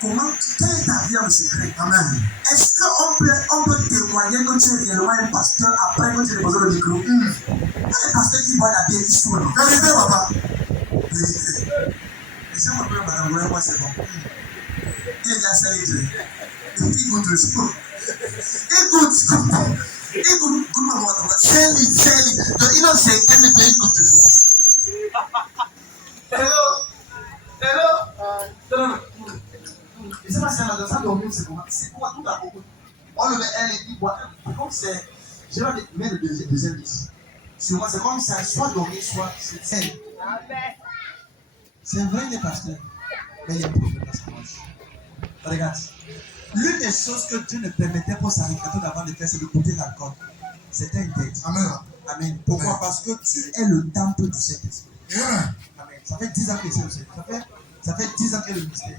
Comment, quelle est ta vie dans le secret? Amen. Est-ce qu'on peut témoigner que tu es réellement un pasteur après que tu aies déposé le micro? Pas les pasteurs qui boivent la bière qui saoulent. Vérité, papa. Vérité. Et si on peut le madame Goulin, moi c'est bon. Il est déjà serré. Il goûte le sport. Écoute, maman, c'est lui. Il a 5 ans et il goûte toujours. Hello. Et c'est pas ça, dans ça, dormir, c'est comment? C'est quoi tout à coup? On le met elle et dit, comme c'est. Je vais mettre le deuxième liste. Sur moi, c'est comme ça, soit dormir, soit c'est. C'est vrai, les pasteurs. Mais il y a un problème dans sa marche. Regarde. L'une des choses que Dieu ne permettait pour sa récréation avant de faire, c'est de goûter l'alcool. C'était interdit. Amen. Pourquoi? Parce que tu es le temple du Saint-Esprit. Amen. Ça fait 10 ans que c'est le Saint-Esprit. Ça fait 10 ans que le ministère.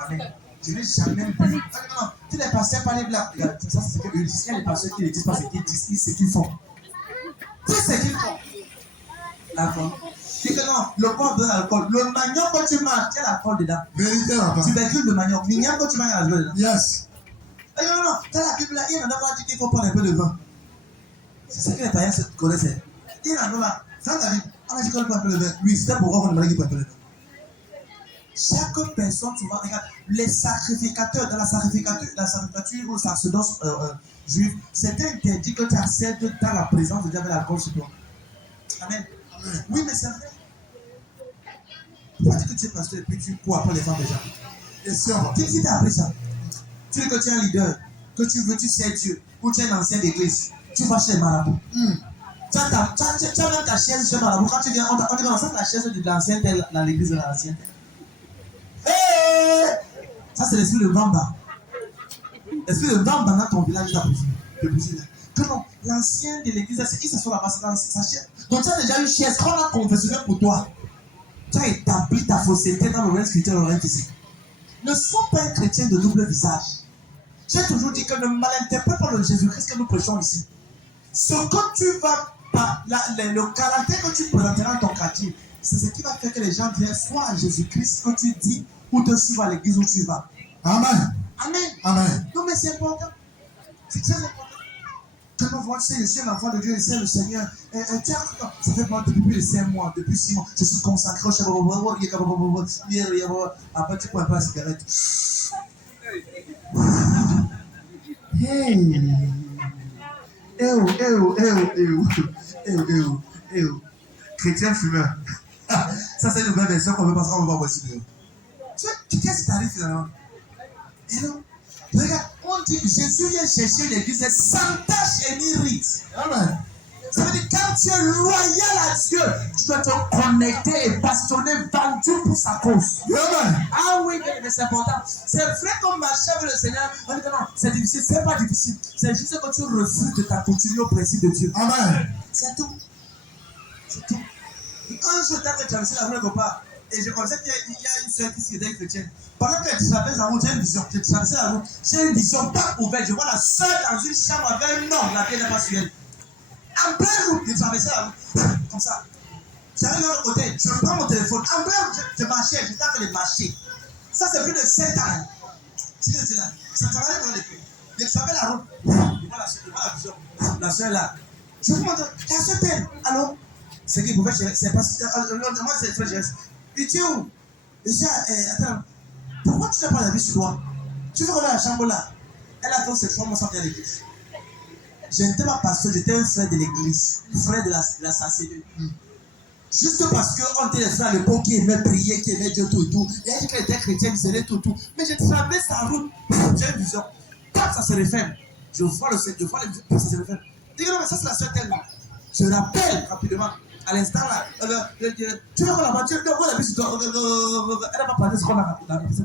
Amen. Je n'ai jamais vu. Non. Tous les pasteurs parlent blanc. Regarde, ça c'est ce qu'ils disent. Il y a les pasteurs qui ne disent pas ce qu'ils disent, ce qu'ils font. C'est ce qu'ils font. L'alcool. C'est que non, le corps donne l'alcool. Le manioc, quand tu manges, tu as l'alcool dedans. Vérité là-bas. Tu véhicules le manioc. L'igname, quand tu manges, il y a l'alcool dedans. Yes. Et non, non, tu as la Bible là, il y en a pas dit qu'il faut prendre un peu de vin. C'est ce que les païens connaissaient. Il y en a là, ça t'arrive. On a dit qu'on prend un peu de vin. Oui, c'est pourquoi on demande qu'il prend un peu de vin. Chaque personne, souvent, regarde, les sacrificateurs, dans la sacrificature ou sacerdoce juif, c'était interdit que tu accèdes dans la présence de Dieu avec l'alcool sur toi. Amen. Amen. Oui, mais c'est vrai. Pourquoi dire que tu es pasteur et puis tu cours après les femmes déjà? Et sûr. Qui t'a appris ça? Tu dis que tu es un leader, que tu sais Dieu, ou tu es un ancien d'église, tu vas chez les marabouts. Tu as même ta chaise chez marabout. Quand tu viens, on dit que ça, c'est la chaise de l'ancien tel, dans l'église de l'ancien tel. Ça, c'est l'esprit de Vamba. L'esprit de Vamba dans ton village t'a poussé. Que non, l'ancien de l'église, il s'assoit là-bas, c'est dans sa chaise. Donc, tu as déjà une chaise, on a confessionné pour toi. Tu as établi ta fausseté dans le règne spirituel, le règne physique. Ne sois pas un chrétien de double visage. J'ai toujours dit que ne malinterprète pas le Jésus-Christ que nous prêchons ici. Ce que tu vas, le caractère que tu présenteras dans ton quartier, c'est ce qui va faire que les gens viennent soit à Jésus-Christ que tu dis, ou te suivre à l'église où tu vas. Amen. Amen. Amen. Non, mais c'est important. C'est très important. Quand on voit, je suis un enfant de Dieu et c'est le Seigneur. Tiens, ça fait moi depuis plus de 5 mois, depuis 6 mois, je suis consacré au chef. Après, tu prends un peu la cigarette. Hey! Chrétien fumeur. Ça, c'est une nouvelle version qu'on veut passer, on va voir ici. Qu'est-ce qui t'arrive finalement? Et non. Regarde, on dit que Jésus vient chercher l'église sans tache et ni rite. Amen. Ça veut dire que quand tu es loyal à Dieu, tu dois te connecter et passionner, vendu pour sa cause. Amen. Ah oui, mais c'est important. C'est vrai qu'on marche avec le Seigneur. On dit que non, c'est difficile. C'est pas difficile. C'est juste que tu refuses de t'accoutumer au principe de Dieu. Amen. C'est tout. C'est tout. Un jour, quand tu as traversé la rue quelque part, et je connaissais qu'il y a une soeur qui était chrétienne. Pendant que je traverse la route, j'ai une vision. Je traversais la route, j'ai une vision pas ouverte. Je vois la soeur dans une chambre avec un homme, la pierre n'est pas sur elle. En pleine route, je traversais la route, comme ça. J'arrive de l'autre côté, je prends mon téléphone. En pleine route, je marchais, j'étais en train de marcher. Ça, c'est plus de 7 ans. C'est ce que je dis là. Ça me travaillait dans les pieds. Je traverse la route, je vois la vision. La soeur là. Je vous montre, la soeur telle. Alors, c'est qu'il pouvait gérer. C'est pas. Moi, c'est très géré. Et tu es où? Et je dis, attends, pourquoi tu n'as pas la vie sur toi? Tu veux revenir à la chambre là? Elle a fait ses 3 mois sans venir à l'église. Je n'étais pas pasteur, j'étais un frère de l'église, frère de la sacerdotale. Juste parce qu'on était des frères à l'époque qui aimaient prier, qui aimaient Dieu tout et tout. Et elle dit qu'elle était chrétienne, qui s'aimait tout. Mais j'ai traversé sa route, j'ai une vision. Quand ça se referme, je vois le vision, ça se referme. Je dis non, mais ça c'est la soeur tellement. Je rappelle rapidement. À l'instant là, tu vas voir la voiture, tu vois la vie sur toi, elle n'a pas parlé de ce qu'on a raconté.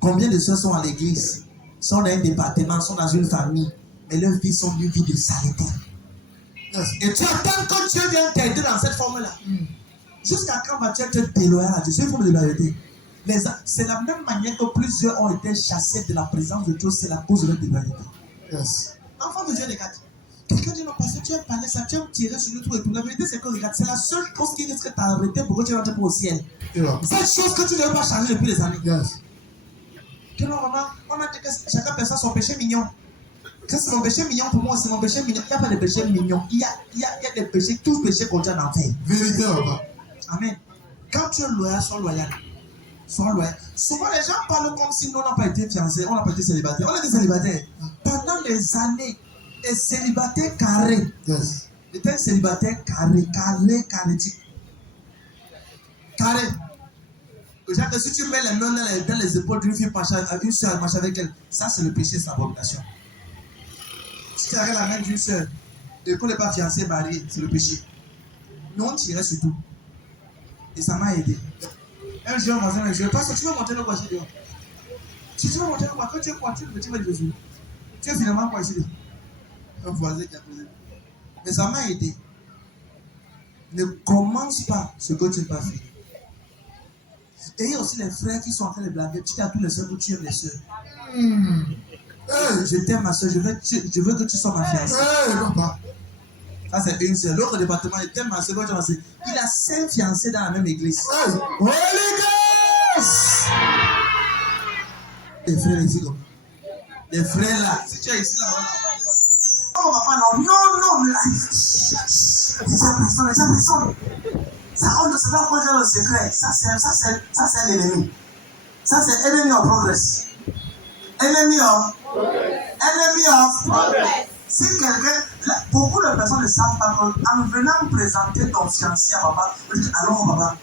Combien de soeurs sont à l'église, sont dans un département, sont dans une famille, mais leurs vies sont une vie de saleté. Et tu attends que Dieu vienne t'aider dans cette forme-là. Jusqu'à quand vas-tu être déloyal à Dieu? C'est une forme de loyauté. C'est la même manière que plusieurs ont été chassés de la présence de Dieu, c'est la cause de leur déloyauté. Yes. Enfant de Dieu, regarde. Quelqu'un dit non, parce que tu as parlé ça, tu as tiré sur le tout et tout. La vérité, c'est que regarde, c'est la seule chose qui risque de t'arrêter pour que tu rentres au ciel. Yeah. Cette chose que tu ne veux pas changer depuis des années. Yes. Que non, maman, on a dit que chacun personne son péché mignon. Ça, c'est mon péché mignon pour moi, c'est mon péché mignon. Il n'y a pas de péché mignon. Il y a des péchés, tous péchés contiennent l'enfer. Vérité là-bas. Amen. Quand tu es loyal, sois loyal. Sois loyal. Souvent, les gens parlent comme si nous n'avons pas été fiancés, on n'a pas été célibataires. On était célibataires. Pendant des années, et célibataire carré. Yes. J'étais célibataire carré. Carré. Déjà que si tu mets les mains dans les épaules d'une fille, une soeur, marche avec elle, ça c'est le péché, c'est l'abomination. Si tu arrêtes la main d'une soeur, et qu'on n'est pas fiancé, marié, c'est le péché. Nous on tirait sur tout. Et ça m'a aidé. Un jour, un voisin m'a dit, parce que tu veux monter le voisin dehors. Si tu veux monter le voisin, quand tu es quoi, tu veux le Jésus. Tu es finalement quoi ici? Un voisin qui a posé. Mais ça m'a aidé. Ne commence pas ce que tu n'as pas fait. Et il y a aussi les frères qui sont en train de blaguer. Tu dis à tous les soeurs que tu aimes les soeurs. Hey, je t'aime ma soeur, je veux que tu sois ma fiancée. Hey, papa. Ça, c'est une seule. L'autre département est tellement second. Il a 5 fiancés dans la même église. Holy Ghost! Les frères ici, donc. Les frères là. Si tu es ici, là. Oh, papa, non, mais. Ça personne. Ça, on ne sait pas quoi faire le secret. Ça, c'est l'ennemi. Ça, c'est enemy of progress. Enemy of progress. Si quelqu'un, beaucoup de personnes ne savent pas qu'en venant présenter ton fiancé à papa, alors papa,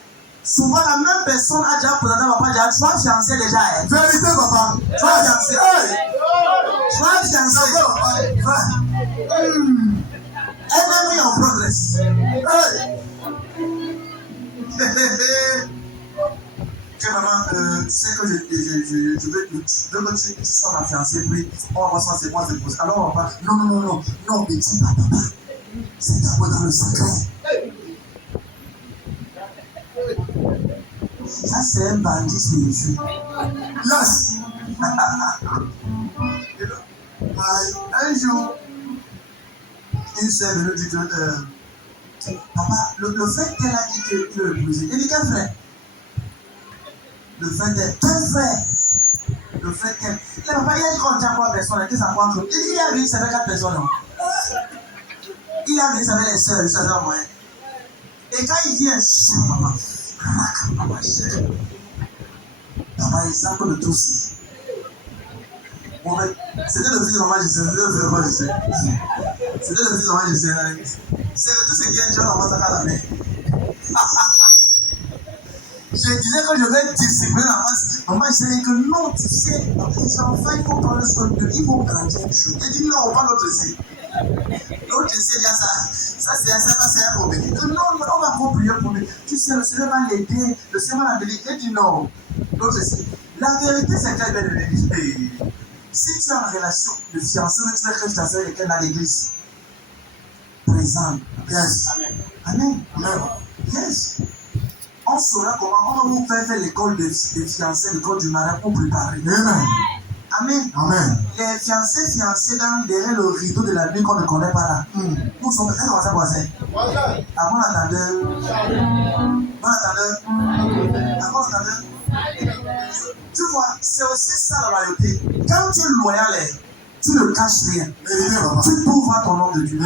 souvent la même personne a déjà présenté à papa, déjà, tu as fiancé déjà. Vérité, papa. Tu as fiancé. Tu as fiancé. Enemy of progress. Ok, maman, tu sais que je veux que tu sois ma fiancée, puis on va voir ça, c'est moi, c'est pour ça. Alors, papa, non, ne dis pas, papa. C'est d'abord dans le secret. Ça, c'est un bandit spirituel. Yes! Un jour, une sœur me dit que, papa, le fait qu'elle a dit qu'il veut l'épouser, il dit quel frère? Le fait quel frère? Le fait qu'elle. Papa, il a dit qu'on tient 3 personnes, qu'est-ce que ça prend? Il dit qu'il a vu, ça fait 4 personnes. Il a vu, ça fait les sœurs, ça fait moyen. Et quand il dit un chien, papa, cher. Papa, il sait que le tout si. C'était le fils de maman, je sais. C'était le fils de maman, je sais. C'était le fils de maman, je sais. C'est que tout ce qui est jeune, on va s'attaquer à la main. Je disais que je vais discipliner la masse. Maman, je disais que non, tu sais, les enfants, il faut prendre soin d'eux, ils vont grandir un jour. Elle dit non, on parle l'autre ici. L'autre ici, il y a ça. Ça, c'est un problème. Il dit non, on va pas prier pour lui. Tu sais, le Seigneur va l'aider, le Seigneur va l'aider. Elle dit non. L'autre ici. La vérité, c'est qu'elle va l'aider. Si tu as une relation de fiancé, tu veux que je t'assure quelqu'un dans l'église. Présent. Yes. Amen. Yes. On saura comment on va vous faire l'école des fiancés, l'école du mariage pour préparer. Amen. Les fiancés derrière le rideau de la nuit qu'on ne connaît pas là. Nous sommes très voisins. Avant l'attendeur. Tu vois, c'est aussi ça la loyauté. Quand tu es loyal, tu ne caches rien. Tu prouves ton nom de Dieu.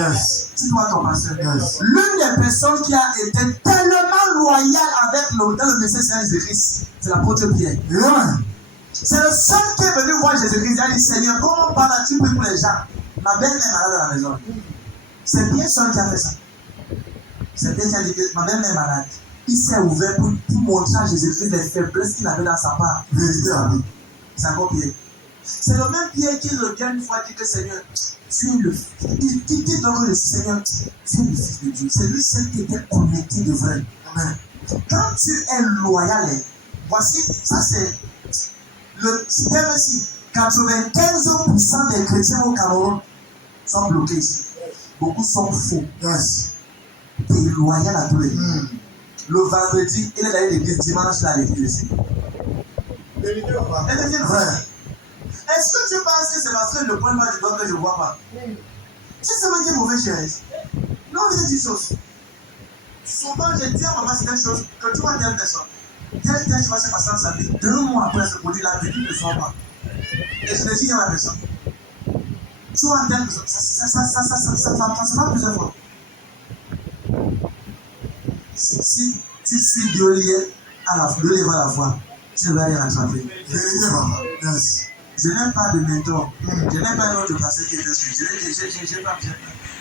Tu dois ton pasteur. L'une des personnes qui a été tellement loyale avec dans le message de Jésus-Christ, c'est l'apôtre Pierre. C'est le seul qui est venu voir Jésus-Christ. Il a dit, Seigneur, comment parles-tu pour les gens? Ma belle est malade à la maison. C'est Pierre seul qui a fait ça. C'est Pierre qui a dit que ma belle est malade. Il s'est ouvert pour montrer à Jésus-Christ les faiblesses qu'il avait dans sa part. C'est encore Pierre. C'est le même Pierre qui revient une fois dit que Seigneur, tu es le Fils. Il dit donc le Seigneur, tu es le Fils de Dieu. C'est lui seul qui était connecté de vrai. Amen. Quand tu es loyal, voici, ça c'est le système ici. 95% des chrétiens au Cameroun sont bloqués ici. Beaucoup sont faux. Tu es loyal à tous les jours. Le vendredi, il est allé à l'église, dimanche, là, à l'église. Est-ce que tu penses que c'est parce que le point de vue du doigt que je ne vois pas? Tu sais comment dire mauvaise chose? Non, je dis une chose. Souvent, je dis à maman c'est une chose que tu vois telle personne. Telle chose s'est passée dans sa vie. 2 mois après ce produit, la vie ne soit pas. Et je le dis à ma personne. Tu vois telle personne. Ça se passe plusieurs fois. Si tu suis Dieu lié à la foi, tu ne vas rien rattraper. Je n'aime pas de mentor. Je n'aime pas un autre pasteur qui est dessus. Je n'aime pas.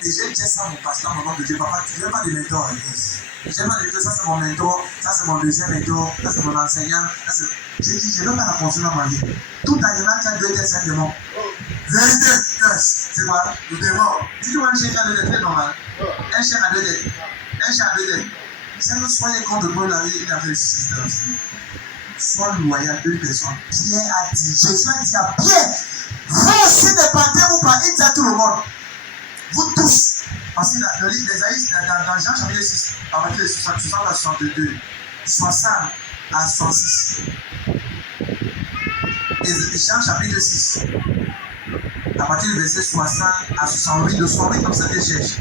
Et j'ai dit ça à mon pasteur, mon nom de Dieu. Papa, je n'aime pas de mentor. Je n'aime pas de mentor. Ça, c'est mon mentor. Ça, c'est mon deuxième mentor. Ça, c'est mon enseignant. J'ai dit, je n'aime pas la confiance dans ma vie. Tout animal qui a 2 têtes, c'est un démon. Vérité, c'est quoi? Le démon. Si tu vois un chien qui a 2 têtes, c'est normal. Un chien a 2 têtes. Un chien a 2 têtes. Si vous soyez contre moi, il a fait le système. Sois loyal d'une personne. Pierre a dit, Jésus a dit à Pierre, vous aussi ne partez-vous pas, il dit à tout le monde. Vous tous. Parce que le livre d'Ésaïe, dans Jean chapitre 6, à partir de 60 à 62, 60 à 66. Et Jean chapitre 6, à partir du verset 60 à 68, de 68 comme ça que je cherche.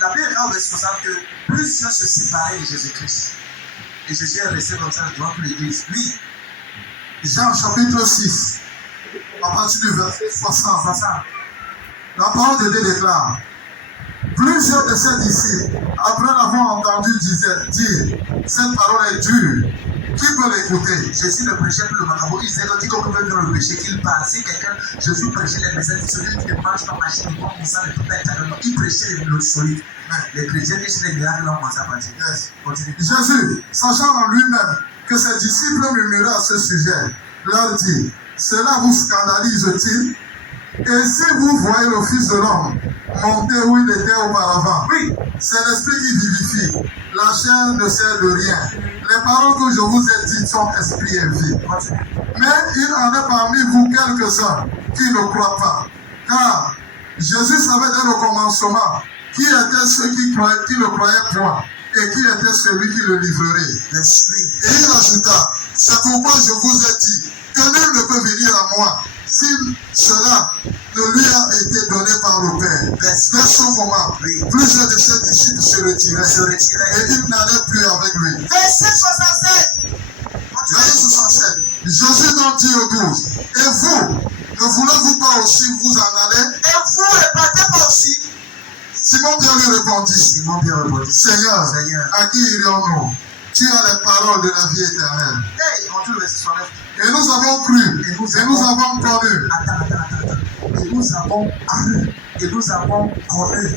La Bible est responsable que plusieurs se séparaient de Jésus-Christ. Et Jésus est resté comme ça devant toute l'église. Oui. Jean chapitre 6, à partir du verset 60. La parole de Dieu déclare: plusieurs de ses disciples, après l'avoir entendu dire, cette parole est dure, qui peut l'écouter? Jésus ne prêchait plus le marabout. Il disait que quiconque veut faire le péché, qu'il parle. Si quelqu'un, Jésus prêchait les messages, celui qui ne mange pas machine, il prend ça ne peut pas être éternellement. Il prêchait le solide. Les chrétiens qui chez les miracles l'ont commencé à partir. Yes. Continue. Jésus, sachant en lui-même que ses disciples murmuraient à ce sujet, leur dit: cela vous scandalise-t-il? Et si vous voyez le Fils de l'homme monter où il était auparavant, Oui. c'est l'esprit qui vivifie, la chair ne sert de rien. Les paroles que je vous ai dites sont esprit et vie. Continue. Mais il en est parmi vous quelques-uns qui ne croient pas. Car Jésus savait dès le commencement qui étaient ceux qui ne croyaient point et qui était celui qui le livrerait. Et il ajouta: c'est pourquoi je vous ai dit que nul ne peut venir à moi si cela ne lui a été donné par le Père. Dès ce moment, plusieurs de ses disciples se retiraient et il n'allait plus avec lui. Verset 67. Verset 67. Jésus donc dit aux 12: et vous, ne voulez-vous pas aussi vous en aller? Et vous ne partez pas aussi? Simon-Pierre lui répondit: Seigneur, à qui irions-nous? Tu as les paroles de la vie éternelle. Hey, on dit le verset 69. Et nous avons cru, et nous avons connu. Attends. Et nous avons cru, et nous avons connu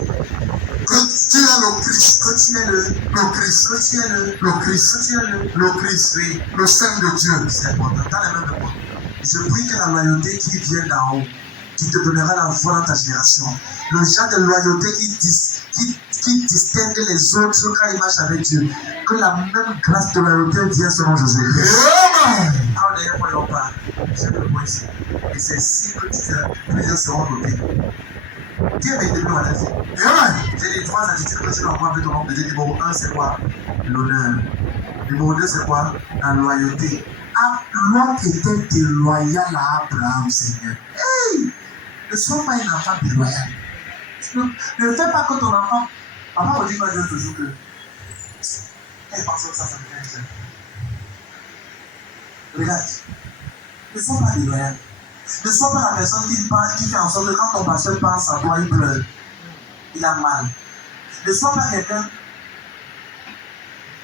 que tu es le Christ, que tu es le Christ, que tu es le Christ, que tu es le Christ, oui, le Saint de Dieu. c'est important. Dans les mêmes mots, je prie que la loyauté qui vient d'en haut, qui te donnera la voix dans ta génération, le genre de loyauté qui distingue les autres quand ils marchent avec Dieu, que la même grâce de loyauté vienne selon Jésus. Amen. Quand d'ailleurs point on parle, j'ai le point ici. Et c'est ici que plusieurs seront notés. Dieu m'a aidé à la vie. Amen. J'ai les trois attitudes que tu envoies avec ton nom de Dieu. Numéro 1, c'est quoi? L'honneur. Numéro 2, c'est quoi? La loyauté. L'homme était déloyal à Abraham, Seigneur. Hey! Ne sois pas un enfant déloyal. Ne fais pas que ton enfant. Papa me dit moi je toujours que. Hey, parce que ça me fait un. Regarde. Ne sois pas déloyal. Ne sois pas la personne qui fait en sorte que quand ton pasteur pense à toi, il pleure. Il a mal. Ne sois pas quelqu'un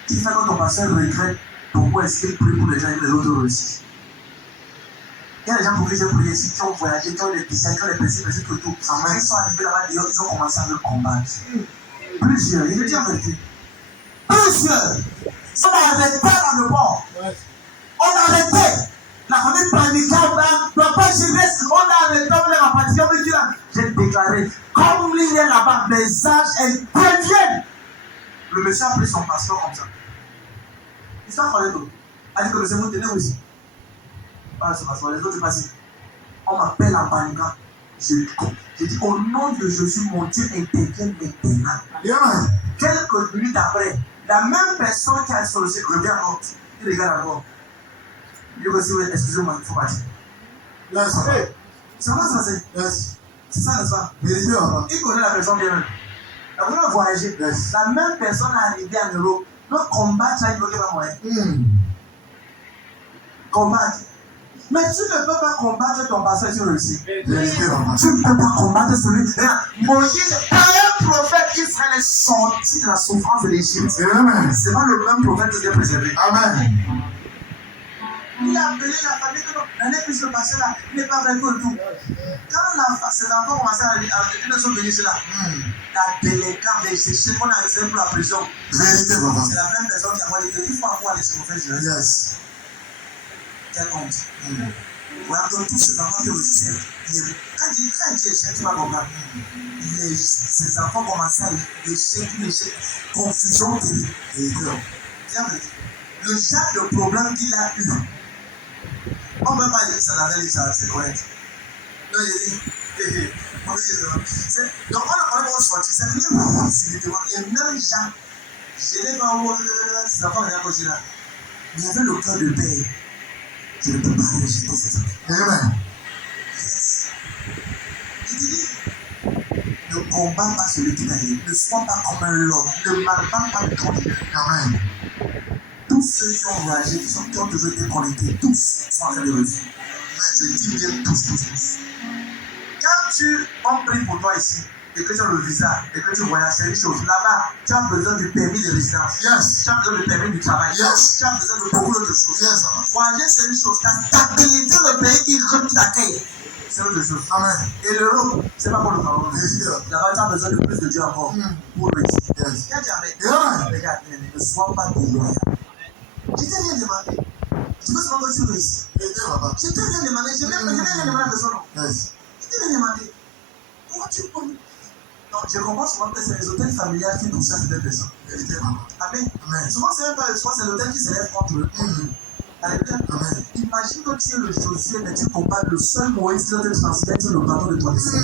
qui fait que ton pasteur regrette pourquoi est-ce qu'il prie pour les gens et les autres réussissent. Il y a des gens pour qui j'ai prié ici, qui ont voyagé, qui ont des piscines, qui ont des principes, que tout. Quand ils sont arrivés là-bas, ils ont commencé à le combattre. Plusieurs, il est dit en vérité. Plusieurs. On n'arrêtait pas dans le port. On arrêtait. La famille panicable, papa, je reste. On arrêtait, on les rapatriés, on dit là. J'ai déclaré, comme il est là-bas, les âges interviennent. Le monsieur a pris son passeport comme ça. Il s'en fallait tout. Il a dit que le Seigneur tenait aussi. Ah, c'est passeport, les autres passent. On m'appelle en paniquant. J'ai dit, au nom de Jésus, mon Dieu intervient maintenant. Amen. Quelques minutes après, la même personne qui a sur le ciel revient en haut. Il regarde encore. Il dit aussi, excusez-moi, il faut partir. Yes. C'est quoi ça, c'est? Yes. C'est ça, n'est-ce pas? Vérité, papa. Il connaît la personne bien même. La personne a voyagé. Yes. La même personne est arrivée en Europe. Donc, combattre, ça, il bloque pas moyen. Combattre. Mais tu ne peux pas combattre ton pasteur sur le site. Vérité, papa. Tu ne peux pas combattre celui. Moïse, un prophète Israël est sorti de la souffrance de l'Égypte. Amen. C'est pas le même prophète qui est préservé. Amen. Il a appelé la famille que l'année plus se passer là, il n'est pas vrai pour tout. Quand ces enfants commençaient à ils sont venus là, la délinquance des chez qu'on a réservé pour la prison. Vérité, papa. C'est la même personne qui a dit qu'il faut encore aller sur le fait. Yes. Quel compte. Voilà, donc tous ces enfants qui ont réussi. Quand Dieu échec, tu vas comprendre. Ces enfants commençaient à l'échec, confusion et peur. Le genre de problème qu'il a eu. On ne peut pas dire que ça n'avait les gens, c'est correct. Non, il dit. Donc, on a pas sorti, c'est venu facilitement. Et même Jean, je n'ai pas envoyé ces enfants à cause là. Il y avait le cœur de père. Je ne peux pas rejeter ces enfants. Amen. Yes. Il dit, ne combat pas celui qui gagne. Ne sois pas comme un lord. Ne marche pas de ton idée. Amen. Tous ceux qui ont voyagé, qui ont toujours été connectés, tous sont en train de réussir. Mais je dis bien tous. Quand on prie pour toi ici, et que tu as le visa, et que tu voyages, c'est une chose. Là-bas, tu as besoin du permis de résidence. Yes. Tu as besoin du permis du travail. Yes. Tu as besoin de beaucoup d'autres choses. Yes. Voyager, c'est une chose. Ta stabilité, le pays qui t'accueille, c'est autre chose. Amen. Et l'Europe, c'est pas pour le parole. Yeah. Là-bas, tu as besoin de plus de Dieu encore pour réussir. Yes. Regarde, regarde, ne sois pas déloyal. Je t'ai rien demandé. Tu veux seulement que tu réussisses. Je t'ai rien demandé. Je n'ai rien demandé à personne. Yes. Je t'ai rien demandé. Pourquoi tu peux. Non, je comprends souvent que c'est les hôtels familiales qui poussent à certaines personnes. Amen. Amen. Souvent, c'est même pas le soir, c'est l'hôtel qui s'élève contre eux. Alléluia. Amen. Imagine que tu es le Josué, mais tu compares le seul Moïse qui doit te transmettre le bateau de ton destin.